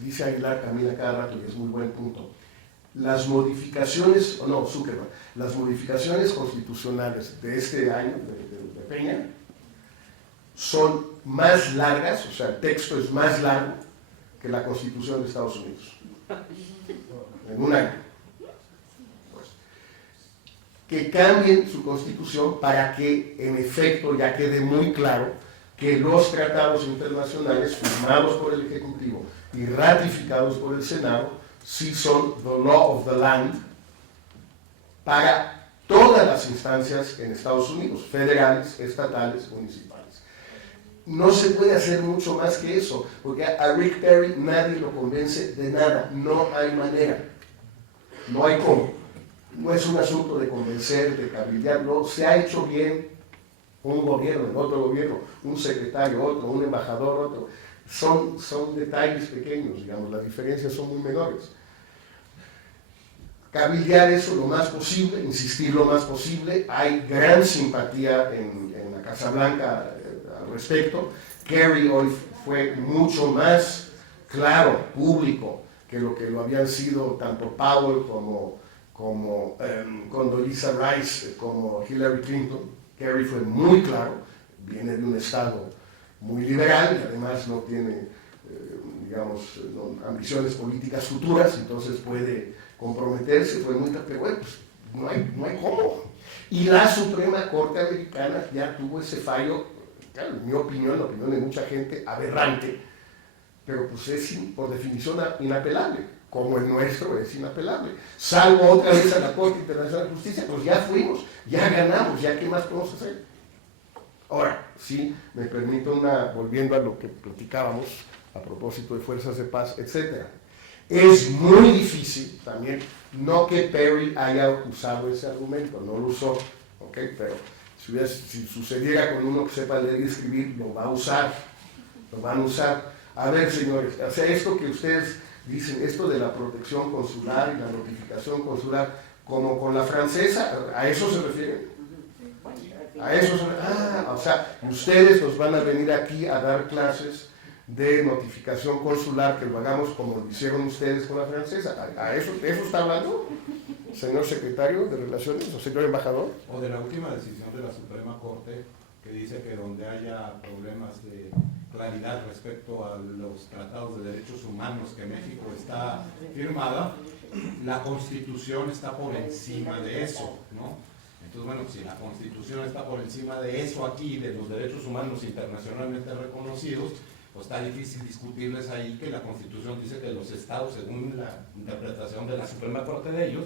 Dice Aguilar también a cada rato, y es muy buen punto. las modificaciones, no, Zuckerman, las modificaciones constitucionales de este año, de Peña, son más largas, o sea, el texto es más largo que la Constitución de Estados Unidos. En un año. Pues, que cambien su Constitución para que, en efecto, ya quede muy claro que los tratados internacionales firmados por el Ejecutivo y ratificados por el Senado sí son the law of the land para todas las instancias en Estados Unidos, federales, estatales, municipales. No se puede hacer mucho más que eso, porque a Rick Perry nadie lo convence de nada, no hay manera, no hay cómo. No es un asunto de convencer, de cabildear, no, se ha hecho bien un gobierno, en otro gobierno, un secretario, otro, un embajador, otro. Son detalles pequeños, digamos, las diferencias son muy menores. Cabildear eso lo más posible, insistir lo más posible, hay gran simpatía en la Casa Blanca al respecto. Kerry hoy fue mucho más claro, público, que lo habían sido tanto Powell como Condoleezza Rice, como Hillary Clinton. Kerry fue muy claro, viene de un estado muy liberal y además no tiene, ambiciones políticas futuras, entonces puede comprometerse, fue muy claro, pero bueno, pues no hay cómo. Y la Suprema Corte Americana ya tuvo ese fallo, claro, en mi opinión, la opinión de mucha gente, aberrante, pero pues es por definición inapelable. Como el nuestro es inapelable. Salvo otra vez a la Corte Internacional de Justicia, pues ya fuimos, ya ganamos, ya qué más podemos hacer. Ahora, sí, me permito volviendo a lo que platicábamos a propósito de fuerzas de paz, etc. Es muy difícil también, no que Perry haya usado ese argumento, no lo usó, ¿ok? Pero si sucediera con uno que sepa leer y escribir, lo va a usar, lo van a usar. A ver, señores, o sea, esto que ustedes dicen, esto de la protección consular y la notificación consular, como con la francesa, ¿a eso se refiere? A eso se refiere. O sea, ustedes nos van a venir aquí a dar clases de notificación consular, que lo hagamos como lo hicieron ustedes con la francesa. ¿A eso está hablando, señor secretario de Relaciones o señor embajador? O de la última decisión de la Suprema Corte, que dice que donde haya problemas de claridad respecto a los tratados de derechos humanos que México está firmada, la Constitución está por encima de eso, ¿no? Entonces, bueno, si la Constitución está por encima de eso aquí, de los derechos humanos internacionalmente reconocidos, pues está difícil discutirles ahí que la Constitución dice que los estados, según la interpretación de la Suprema Corte de ellos,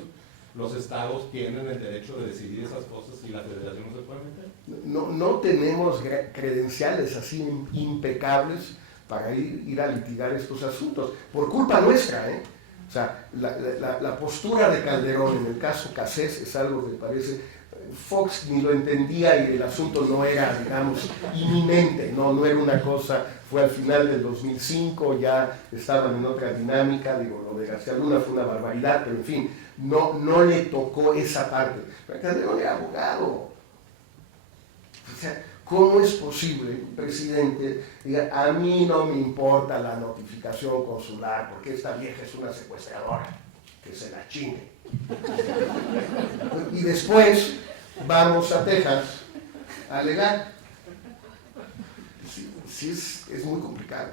los estados tienen el derecho de decidir esas cosas y la federación no se puede meter. No tenemos credenciales así impecables para ir a litigar estos asuntos, por culpa nuestra, ¿eh? O sea, la postura de Calderón en el caso Cassés es algo que parece, Fox ni lo entendía y el asunto no era, digamos, inminente, no era una cosa, fue al final del 2005, ya estaban en otra dinámica, digo, lo de García Luna fue una barbaridad, pero en fin, no le tocó esa parte. Pero Calderón era abogado. O sea, ¿cómo es posible un presidente diga, a mí no me importa la notificación consular porque esta vieja es una secuestradora, que se la chingue? Y después vamos a Texas a alegar. Sí, es muy complicado.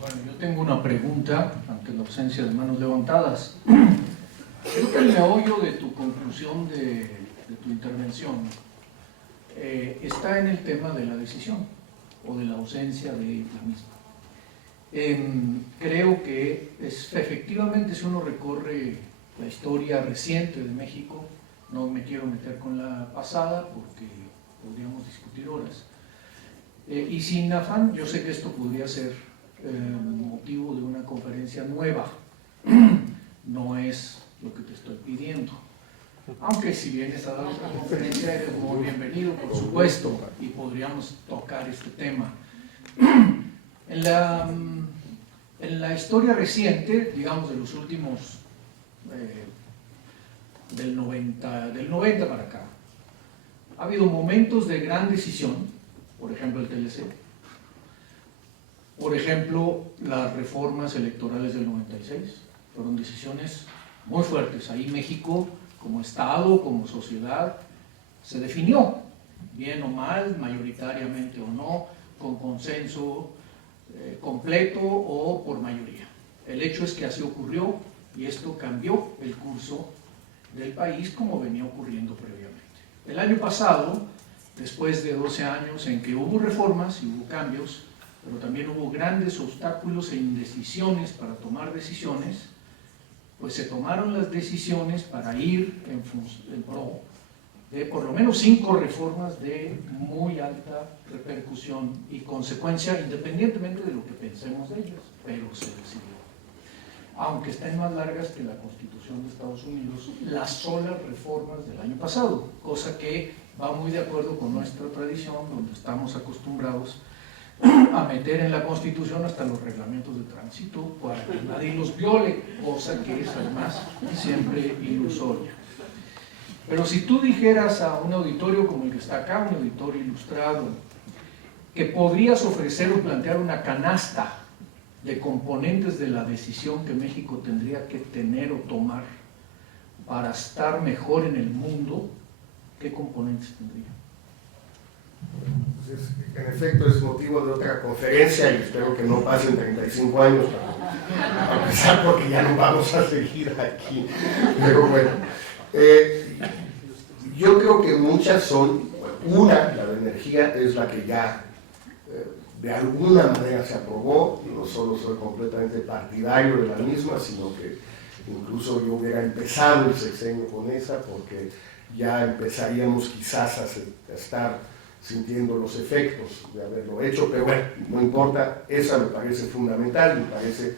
Bueno, yo tengo una pregunta ante la ausencia de manos levantadas. Creo que el meollo de tu conclusión de tu intervención está en el tema de la decisión o de la ausencia de la misma. Creo que efectivamente, si uno recorre la historia reciente de México, no me quiero meter con la pasada porque podríamos discutir horas, y sin afán, yo sé que esto podría ser motivo de una conferencia nueva, no es lo que te estoy pidiendo, aunque si vienes a dar otra conferencia eres muy bienvenido, por supuesto, y podríamos tocar este tema. En la historia reciente, digamos de los últimos del 90 para acá, ha habido momentos de gran decisión, por ejemplo el TLC, Por ejemplo, las reformas electorales del 96 fueron decisiones muy fuertes. Ahí México, como Estado, como sociedad, se definió, bien o mal, mayoritariamente o no, con consenso completo o por mayoría. El hecho es que así ocurrió y esto cambió el curso del país como venía ocurriendo previamente. El año pasado, después de 12 años en que hubo reformas y hubo cambios, pero también hubo grandes obstáculos e indecisiones para tomar decisiones, pues se tomaron las decisiones para ir en pro de por lo menos 5 reformas de muy alta repercusión y consecuencia, independientemente de lo que pensemos de ellas, pero se decidió. Aunque estén más largas que la Constitución de Estados Unidos, las solas reformas del año pasado, cosa que va muy de acuerdo con nuestra tradición, donde estamos acostumbrados a meter en la Constitución hasta los reglamentos de tránsito para que nadie los viole, cosa que es además siempre ilusoria. Pero si tú dijeras a un auditorio como el que está acá, un auditorio ilustrado, que podrías ofrecer o plantear una canasta de componentes de la decisión que México tendría que tener o tomar para estar mejor en el mundo, ¿qué componentes tendría? Pues en efecto es motivo de otra conferencia y espero que no pasen 35 años para empezar porque ya no vamos a seguir aquí. Pero bueno, yo creo que muchas son, una, la de energía, es la que ya de alguna manera se aprobó, y no solo soy completamente partidario de la misma, sino que incluso yo hubiera empezado el sexenio con esa, porque ya empezaríamos quizás a estar sintiendo los efectos de haberlo hecho, pero bueno, no importa, esa me parece fundamental, me parece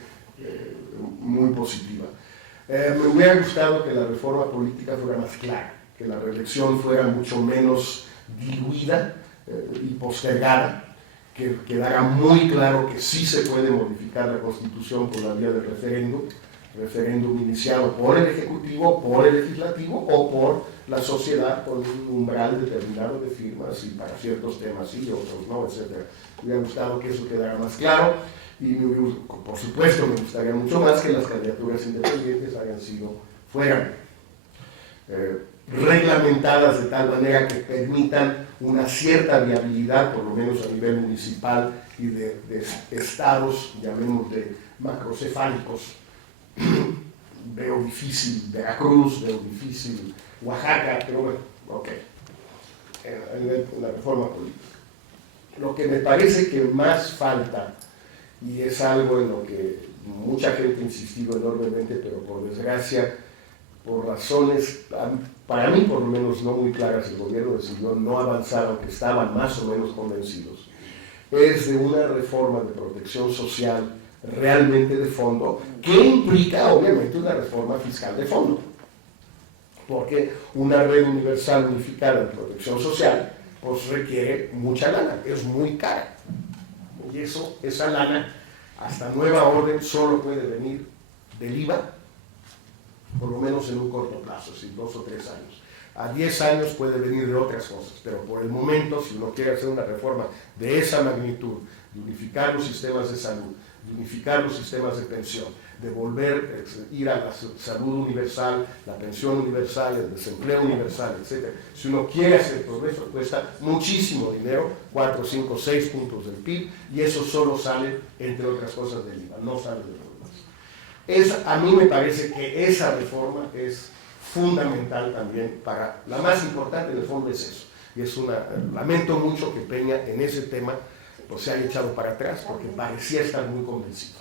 muy positiva. Me hubiera gustado que la reforma política fuera más clara, que la reelección fuera mucho menos diluida y postergada, que quedara muy claro que sí se puede modificar la Constitución por la vía del referéndum iniciado por el Ejecutivo, por el Legislativo o por la sociedad con un umbral determinado de firmas y para ciertos temas sí, otros no, etc. Me hubiera gustado que eso quedara más claro y por supuesto me gustaría mucho más que las candidaturas independientes fueran reglamentadas de tal manera que permitan una cierta viabilidad, por lo menos a nivel municipal y de estados, llamémosle macrocefálicos. Veo difícil Veracruz, veo difícil Oaxaca, pero bueno, ok, a nivel de la reforma política. Lo que me parece que más falta, y es algo en lo que mucha gente ha insistido enormemente, pero por desgracia, por razones, para mí por lo menos no muy claras, el gobierno decidió no avanzar, aunque estaban más o menos convencidos, es de una reforma de protección social realmente de fondo, que implica obviamente una reforma fiscal de fondo, porque una red universal unificada de protección social pues requiere mucha lana, es muy cara, y esa lana hasta nueva orden solo puede venir del IVA, por lo menos en un corto plazo, si 2 o 3 años. A 10 años puede venir de otras cosas, pero por el momento, si uno quiere hacer una reforma de esa magnitud, de unificar los sistemas de salud, de unificar los sistemas de pensión, de ir a la salud universal, la pensión universal, el desempleo universal, etc. Si uno quiere hacer progreso, cuesta muchísimo dinero, 4, 5, 6 puntos del PIB, y eso solo sale, entre otras cosas, del IVA, no sale de lo demás. A mí me parece que esa reforma es fundamental también para, la más importante en el fondo es eso, y lamento mucho que Peña en ese tema pues se haya echado para atrás, porque parecía estar muy convencido.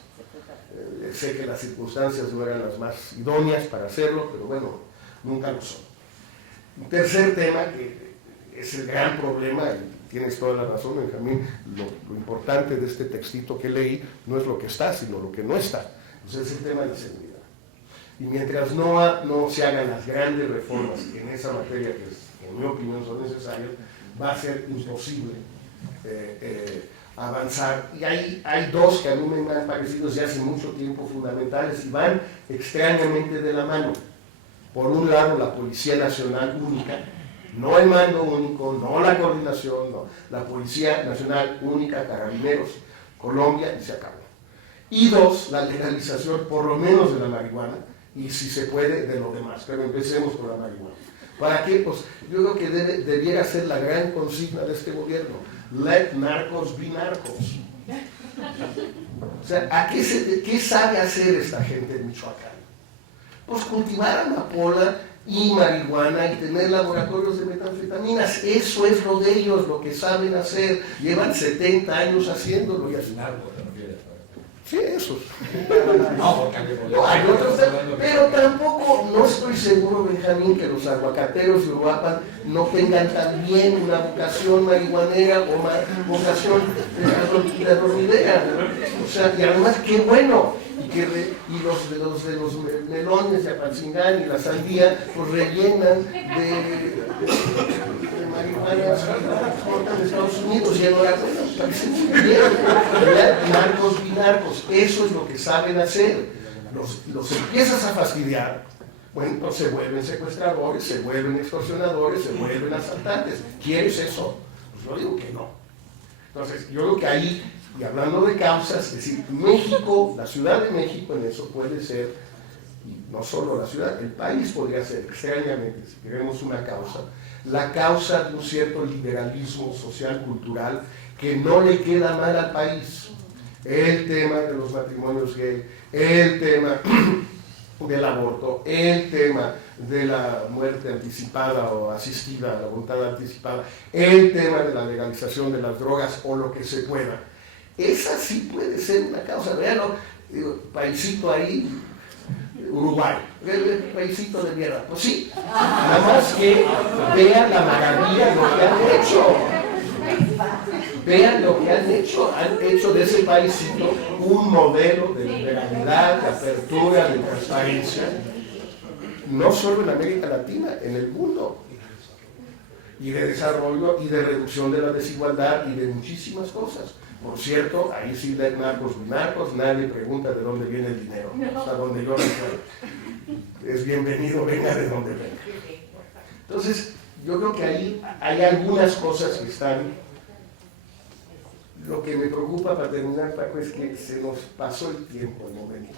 Sé que las circunstancias no eran las más idóneas para hacerlo, pero bueno, nunca lo son. Un tercer tema, que es el gran problema, y tienes toda la razón, Benjamín, lo importante de este textito que leí no es lo que está, sino lo que no está. Entonces es el tema de la seguridad. Y mientras no se hagan las grandes reformas en esa materia, que en mi opinión son necesarias, va a ser imposible avanzar. Y hay dos que a mí me han parecido desde hace mucho tiempo fundamentales y van extrañamente de la mano. Por un lado, la Policía Nacional Única, no el mando único, no la coordinación, no, la Policía Nacional Única, Carabineros, Colombia, y se acabó. Y dos, la legalización por lo menos de la marihuana, y si se puede de lo demás, pero empecemos por la marihuana. ¿Para qué? Pues yo creo que debiera ser la gran consigna de este gobierno. Let narcos be narcos. O sea, ¿qué sabe hacer esta gente en Michoacán? Pues cultivar amapola y marihuana y tener laboratorios de metanfetaminas. Eso es lo de ellos, lo que saben hacer. Llevan 70 años haciéndolo y así. Sí, eso. No, hay otros, pero tampoco, no estoy seguro, Benjamín, que los aguacateros de Uruapan no tengan también una vocación marihuanera o vocación de dormidera. O sea, y además, qué bueno. Y los melones de Apatzingán y la sandía, pues rellenan de marihuana exportan de Estados Unidos, y enhorabuena, parece muy bien. Narcos y narcos, eso es lo que saben hacer. Los empiezas a fastidiar, bueno, pues se vuelven secuestradores, se vuelven extorsionadores, se vuelven asaltantes. ¿Quieres eso? Pues yo digo que no. Entonces, yo creo que ahí, y hablando de causas, es decir, México, la Ciudad de México en eso puede ser, y no solo la ciudad, el país podría ser, extrañamente, si queremos una causa, la causa de un cierto liberalismo social, cultural, que no le queda mal al país. El tema de los matrimonios gay, el tema del aborto, el tema de la muerte anticipada o asistida, la voluntad anticipada, el tema de la legalización de las drogas o lo que se pueda. Esa sí puede ser una causa. Veanlo, paisito ahí, Uruguay, el paisito de mierda. Pues sí, nada más que vean la maravilla de lo que han hecho. Vean lo que han hecho de ese paisito un modelo de liberalidad, de apertura, de transparencia, no solo en América Latina, en el mundo, y de desarrollo y de reducción de la desigualdad y de muchísimas cosas. Por cierto, ahí sí de narcos, nadie pregunta de dónde viene el dinero, hasta donde yo recuerdo. Es bienvenido, venga de donde venga. Entonces, yo creo que ahí hay algunas cosas que están. Lo que me preocupa, para terminar, Paco, es que se nos pasó el tiempo, el momento.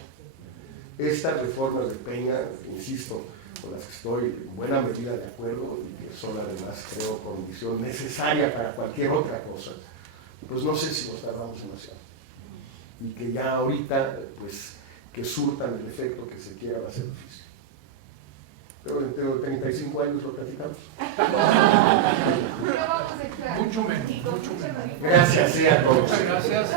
Estas reformas de Peña, insisto, con las que estoy en buena medida de acuerdo y que son además, creo, condición necesaria para cualquier otra cosa, pues no sé si nos tardamos demasiado. Y que ya ahorita, pues, que surtan el efecto que se quiera va a ser difícil. Pero dentro de 35 años lo platicamos. Mucho menos, mucho menos. Gracias, sí, a todos. Muchas gracias.